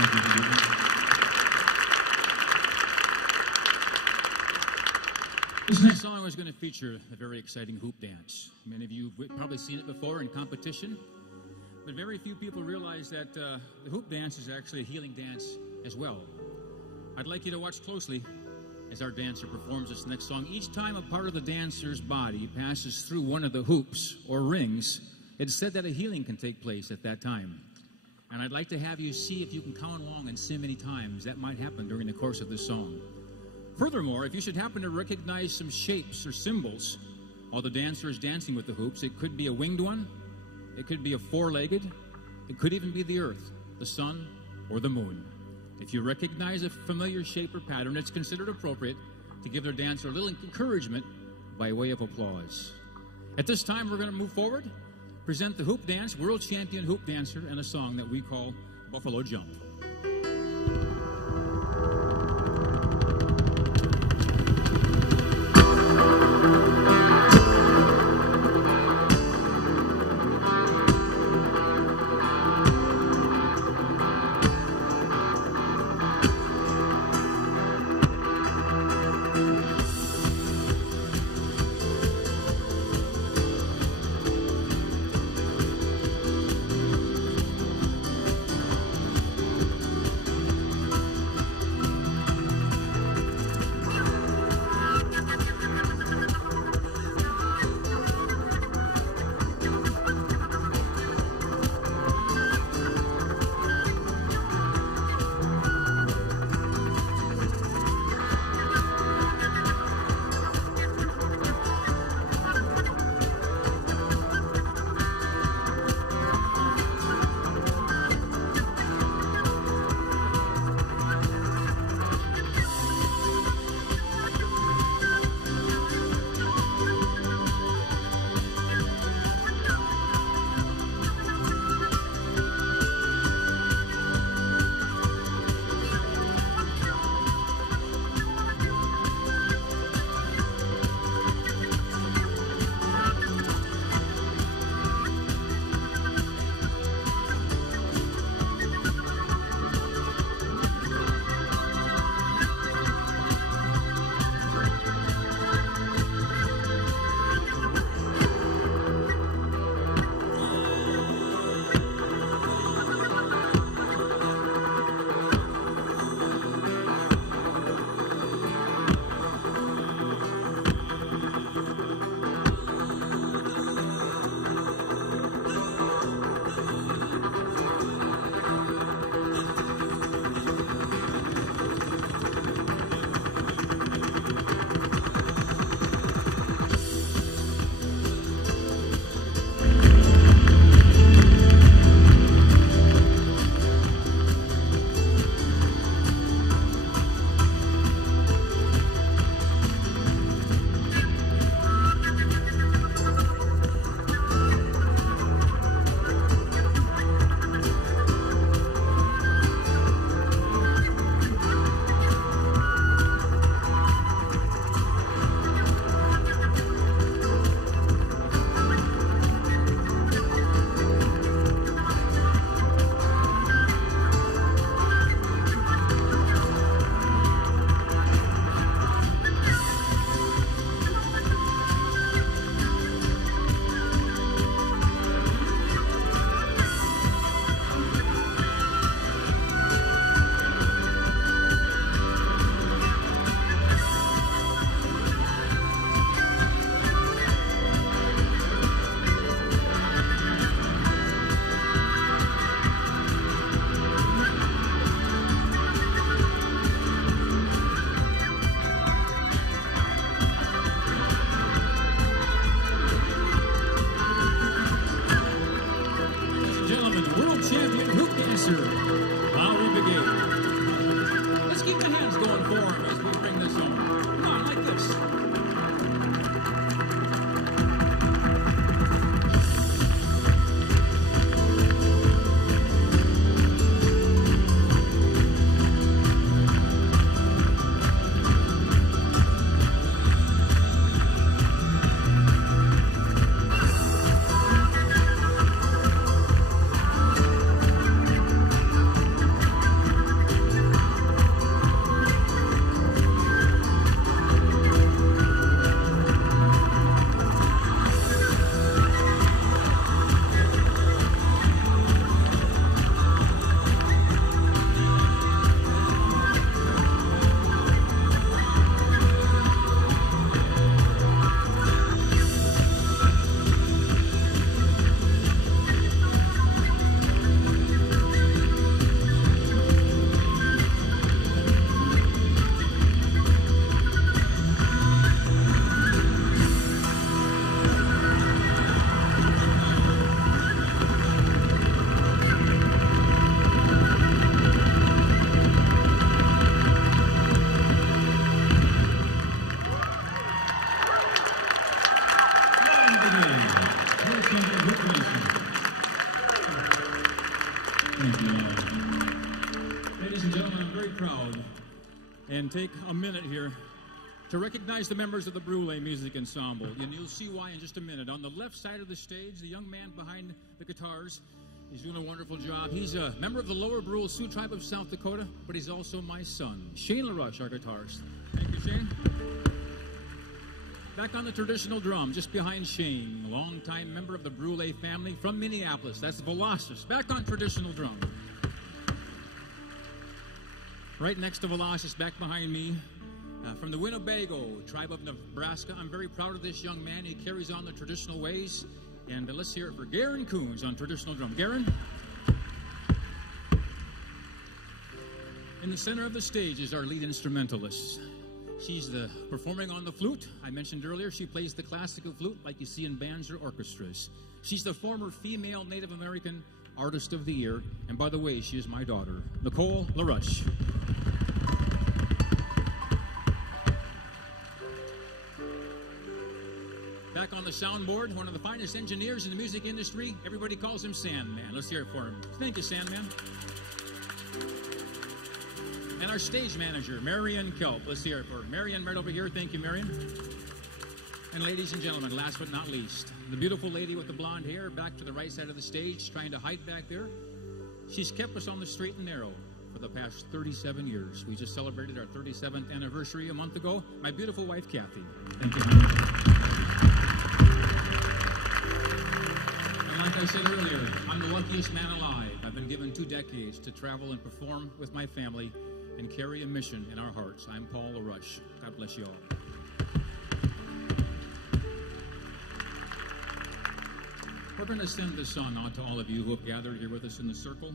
Thank you. This next song is going to feature a very exciting hoop dance. Many of you have probably seen it before in competition, but very few people realize that the hoop dance is actually a healing dance as well. I'd like you to watch closely as our dancer performs this next song. Each time a part of the dancer's body passes through one of the hoops or rings, it's said that a healing can take place at that time. And I'd like to have you see if you can count along and see how many times that might happen during the course of this song. Furthermore, if you should happen to recognize some shapes or symbols while the dancer is dancing with the hoops, it could be a winged one, it could be a four-legged, it could even be the earth, the sun, or the moon. If you recognize a familiar shape or pattern, it's considered appropriate to give their dancer a little encouragement by way of applause. At this time, we're going to move forward, present the hoop dance, world champion hoop dancer, and a song that we call Buffalo Jump. Ladies and gentlemen, I'm very proud and take a minute here to recognize the members of the Brule Music Ensemble. And you'll see why in just a minute. On the left side of the stage, the young man behind the guitars, he's doing a wonderful job. He's a member of the Lower Brule Sioux Tribe of South Dakota, but he's also my son, Shane LaRush, our guitarist. Thank you, Shane. Back on the traditional drum, just behind Shane, a longtime member of the Brule family from Minneapolis. That's Velocis. Back on traditional drum. Right next to Velocis, back behind me, from the Winnebago tribe of Nebraska. I'm very proud of this young man. He carries on the traditional ways. And let's hear it for Garen Coons on traditional drum. Garen? In the center of the stage is our lead instrumentalist. She's performing on the flute. I mentioned earlier she plays the classical flute like you see in bands or orchestras. She's the former female Native American Artist of the Year. And by the way, she is my daughter, Nicole LaRush. Back on the soundboard, one of the finest engineers in the music industry. Everybody calls him Sandman. Let's hear it for him. Thank you, Sandman. And our stage manager, Marion Kelp. Let's hear it for her. Marion, right over here. Thank you, Marion. And ladies and gentlemen, last but not least, the beautiful lady with the blonde hair back to the right side of the stage, trying to hide back there. She's kept us on the straight and narrow for the past 37 years. We just celebrated our 37th anniversary a month ago. My beautiful wife, Kathy. Thank you. And like I said earlier, I'm the luckiest man alive. I've been given 2 decades to travel and perform with my family and carry a mission in our hearts. I'm Paul LaRush. God bless you all. We're going to send this song out to all of you who have gathered here with us in the circle.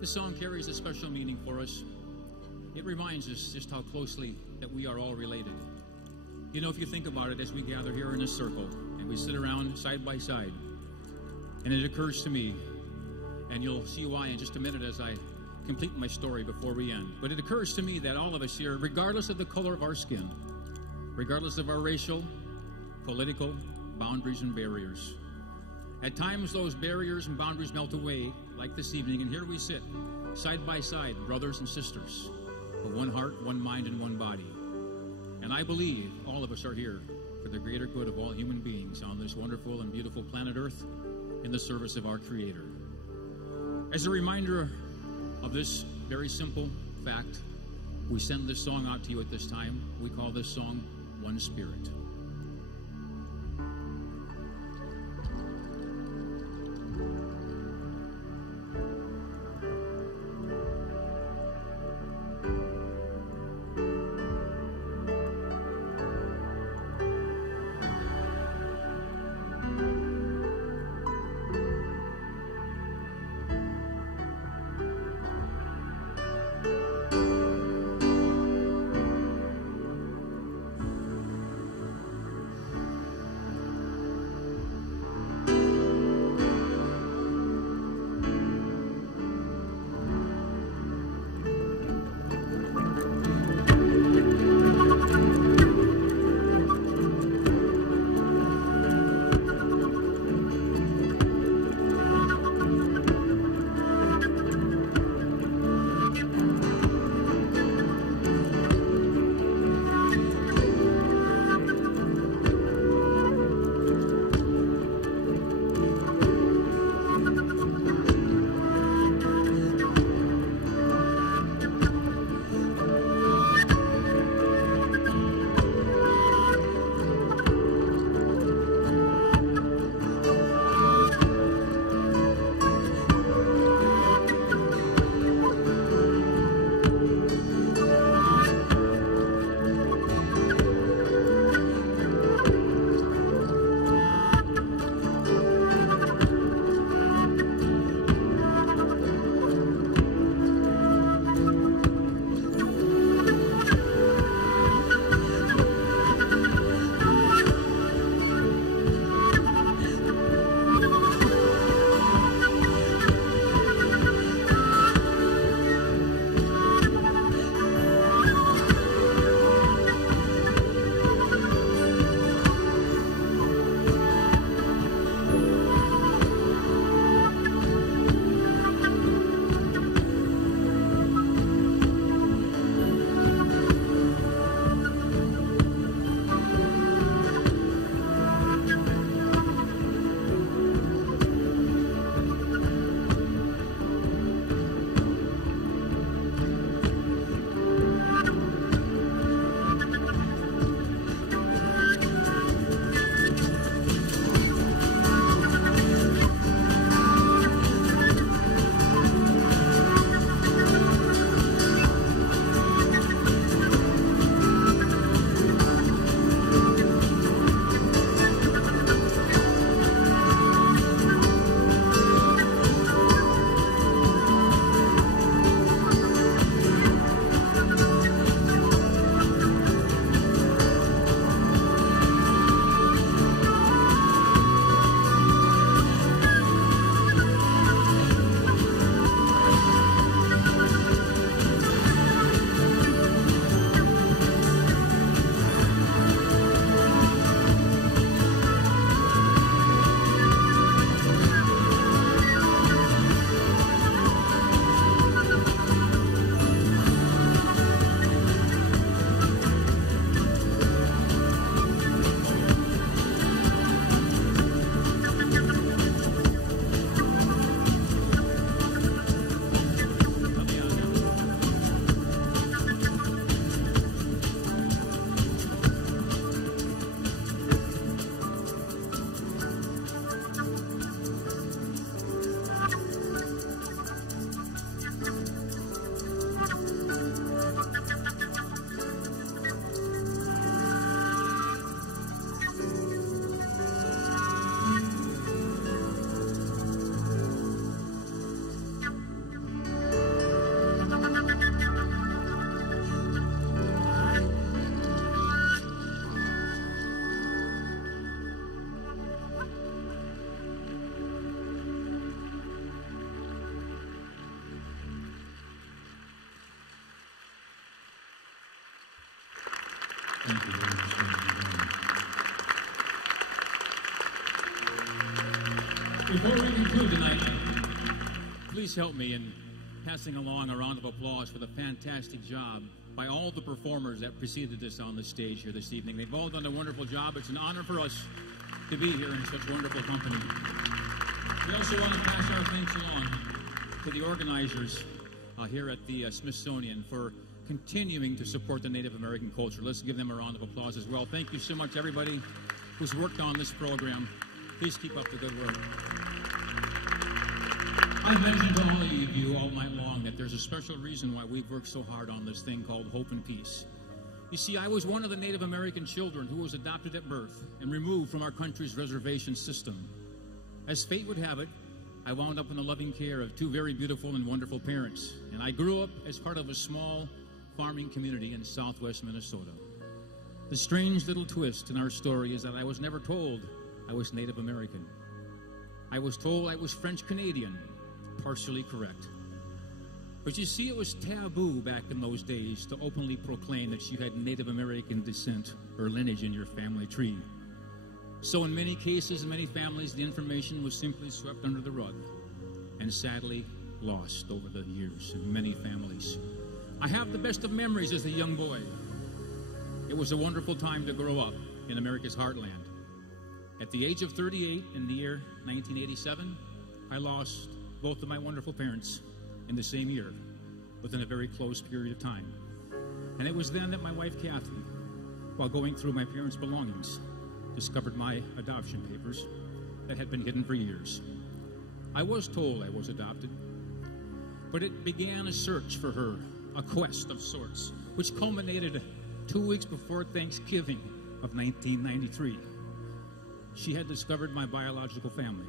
This song carries a special meaning for us. It reminds us just how closely that we are all related. You know, if you think about it, as we gather here in a circle and we sit around side by side, and it occurs to me, and you'll see why in just a minute as I complete my story before we end, but it occurs to me that all of us here, regardless of the color of our skin, regardless of our racial, political boundaries and barriers, at times those barriers and boundaries melt away, like this evening, and here we sit, side by side, brothers and sisters, with one heart, one mind, and one body. And I believe all of us are here for the greater good of all human beings on this wonderful and beautiful planet Earth in the service of our Creator. As a reminder of this very simple fact, we send this song out to you at this time. We call this song One Spirit. Thank you very much. Before we conclude tonight, please help me in passing along a round of applause for the fantastic job by all the performers that preceded us on the stage here this evening. They've all done a wonderful job. It's an honor for us to be here in such wonderful company. We also want to pass our thanks along to the organizers here at the Smithsonian for continuing to support the Native American culture. Let's give them a round of applause as well. Thank you so much, everybody who's worked on this program. Please keep up the good work. I've mentioned to all of you all night long that there's a special reason why we've worked so hard on this thing called Hope and Peace. You see, I was one of the Native American children who was adopted at birth and removed from our country's reservation system. As fate would have it, I wound up in the loving care of two very beautiful and wonderful parents, and I grew up as part of a small farming community in southwest Minnesota. The strange little twist in our story is that I was never told I was Native American. I was told I was French Canadian, partially correct. But you see, it was taboo back in those days to openly proclaim that you had Native American descent or lineage in your family tree. So in many cases, in many families, the information was simply swept under the rug and sadly lost over the years in many families. I have the best of memories as a young boy. It was a wonderful time to grow up in America's heartland. At the age of 38 in the year 1987, I lost both of my wonderful parents in the same year, within a very close period of time. And it was then that my wife, Kathy, while going through my parents' belongings, discovered my adoption papers that had been hidden for years. I was told I was adopted, but it began a search for her, a quest of sorts, which culminated 2 weeks before Thanksgiving of 1993. She had discovered my biological family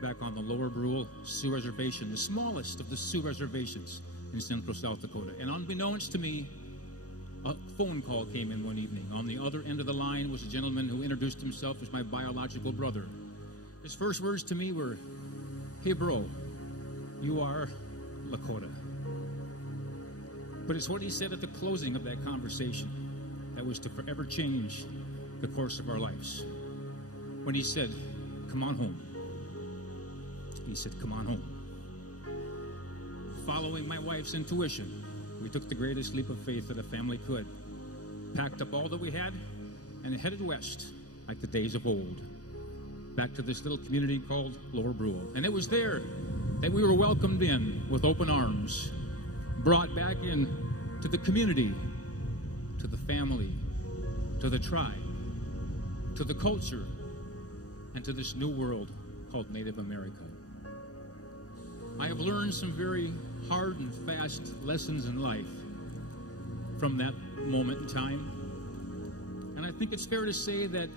back on the Lower Brule Sioux Reservation, the smallest of the Sioux reservations in central South Dakota. And unbeknownst to me, a phone call came in one evening. On the other end of the line was a gentleman who introduced himself as my biological brother. His first words to me were, "Hey bro, you are Lakota." But it's what he said at the closing of that conversation that was to forever change the course of our lives. When he said, "Come on home." He said, "Come on home." Following my wife's intuition, we took the greatest leap of faith that a family could, packed up all that we had, and headed west like the days of old, back to this little community called Lower Brule. And it was there that we were welcomed in with open arms, brought back in to the community, to the family, to the tribe, to the culture, and to this new world called Native America. I have learned some very hard and fast lessons in life from that moment in time. And I think it's fair to say that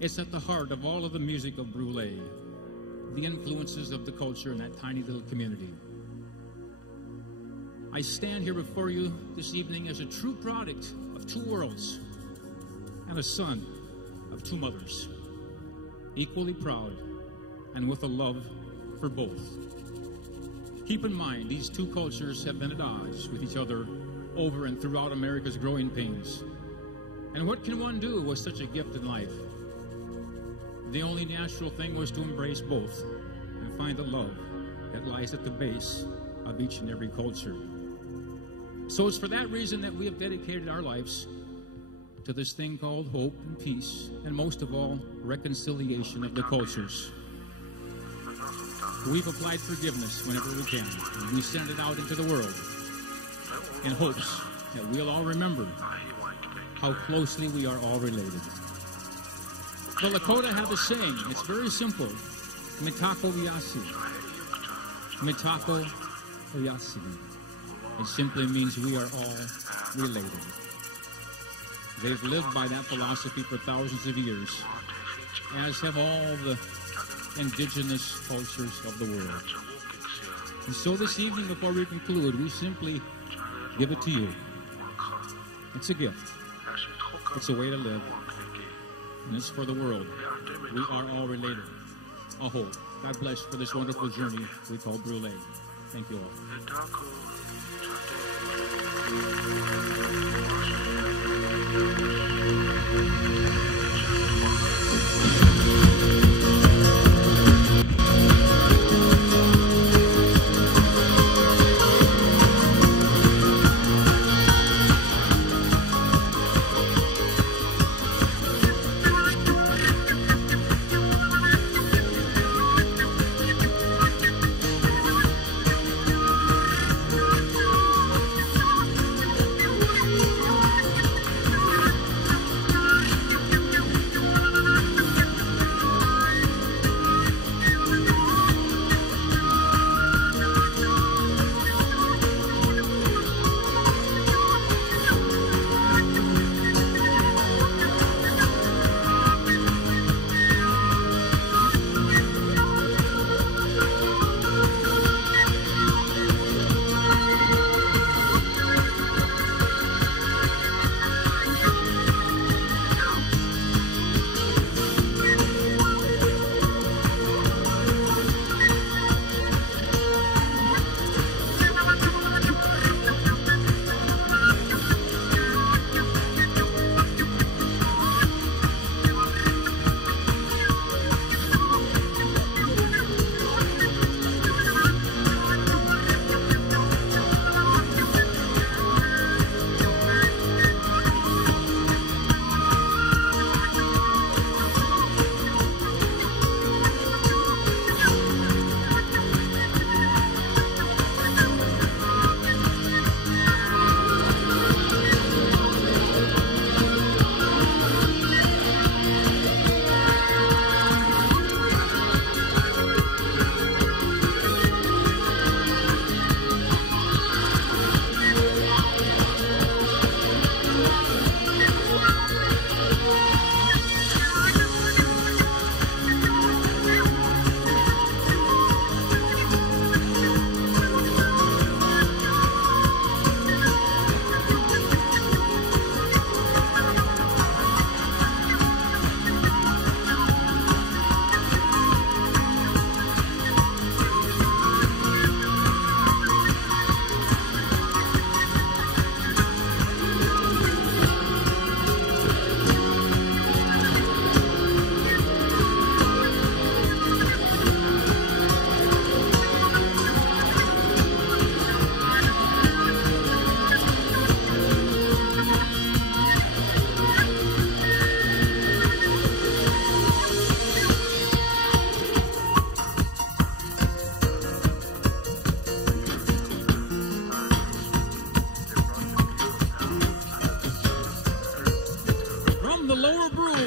it's at the heart of all of the music of Brule, the influences of the culture in that tiny little community. I stand here before you this evening as a true product of two worlds and a son of two mothers, equally proud and with a love for both. Keep in mind, these two cultures have been at odds with each other over and throughout America's growing pains. And what can one do with such a gift in life? The only natural thing was to embrace both and find the love that lies at the base of each and every culture. So it's for that reason that we have dedicated our lives to this thing called hope and peace, and most of all, reconciliation of the cultures. We've applied forgiveness whenever we can, and we send it out into the world in hopes that we'll all remember how closely we are all related. The Lakota have a saying. It's very simple. Mitako Yasi. Mitako Yasi. It simply means we are all related. They've lived by that philosophy for thousands of years, as have all the indigenous cultures of the world. And so this evening, before we conclude, we simply give it to you. It's a gift. It's a way to live. And it's for the world. We are all related. A whole. God bless for this wonderful journey we call Brule. Thank you all.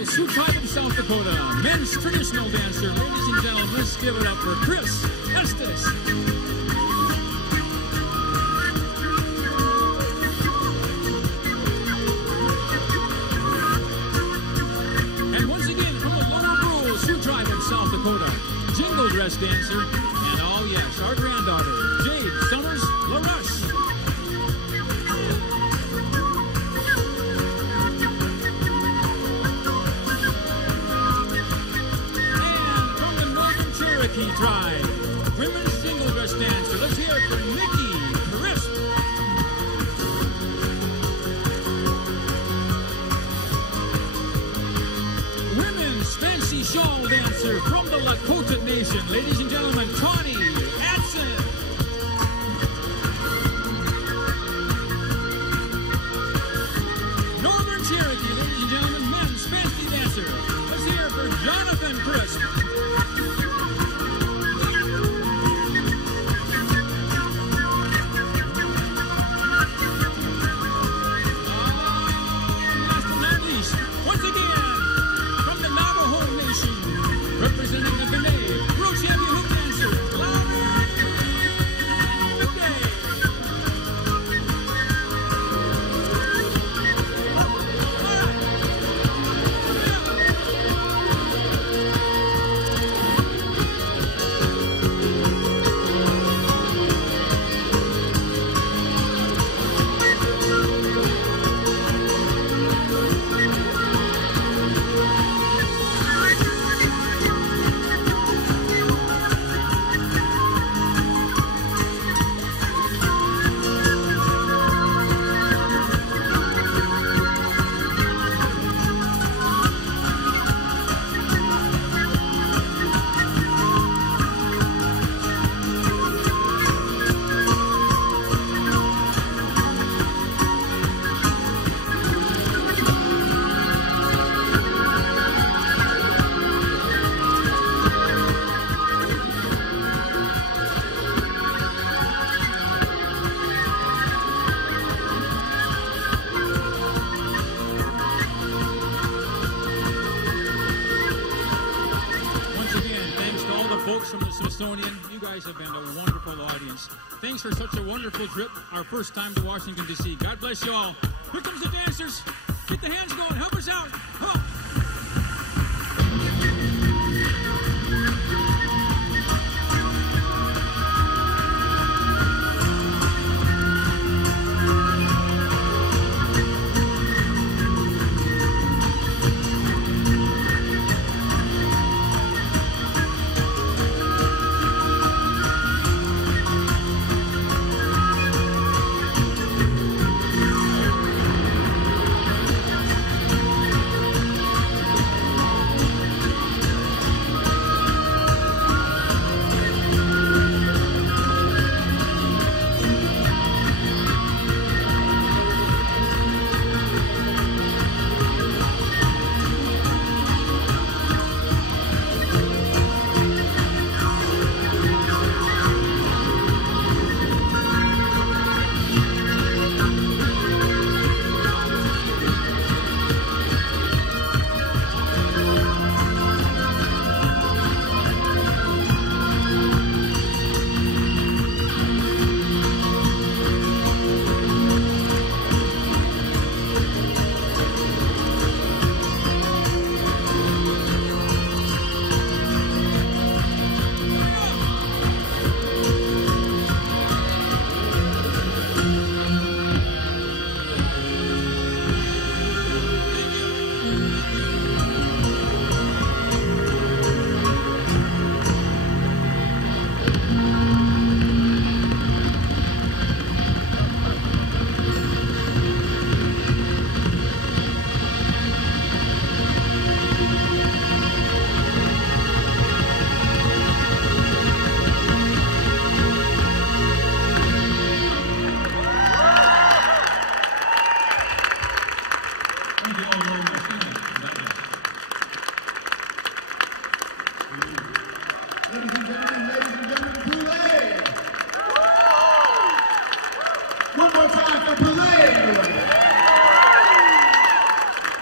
Sioux tribe in South Dakota, men's traditional dancer. Ladies and gentlemen, let's give it up for Chris Estes. And once again, from the Lower Brule, Sioux tribe in South Dakota, jingle dress dancer, and oh yes, our granddaughter, Jade Summers LaRush. Cherokee tribe, women's jingle dress dancer. Let's hear it for Nikki Crisp. Women's fancy shawl dancer from the Lakota Nation. Ladies and gentlemen, Connie Adson. Northern Cherokee, ladies and gentlemen, men's fancy dancer. Let's hear it for Jonathan Crisp. Representing the Kinnie, Bruce Heavy Hook Dancer, Loud guys have been a wonderful audience. Thanks for such a wonderful trip. Our first time to Washington, D.C. God bless you all. Here comes the dancers. Get the hands going. Help us out. Huh.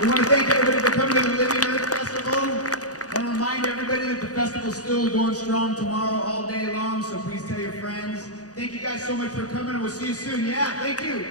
We want to thank everybody for coming to the Living Earth Festival. I want to remind everybody that the festival's still going strong tomorrow all day long, so please tell your friends. Thank you guys so much for coming, and we'll see you soon. Yeah, thank you.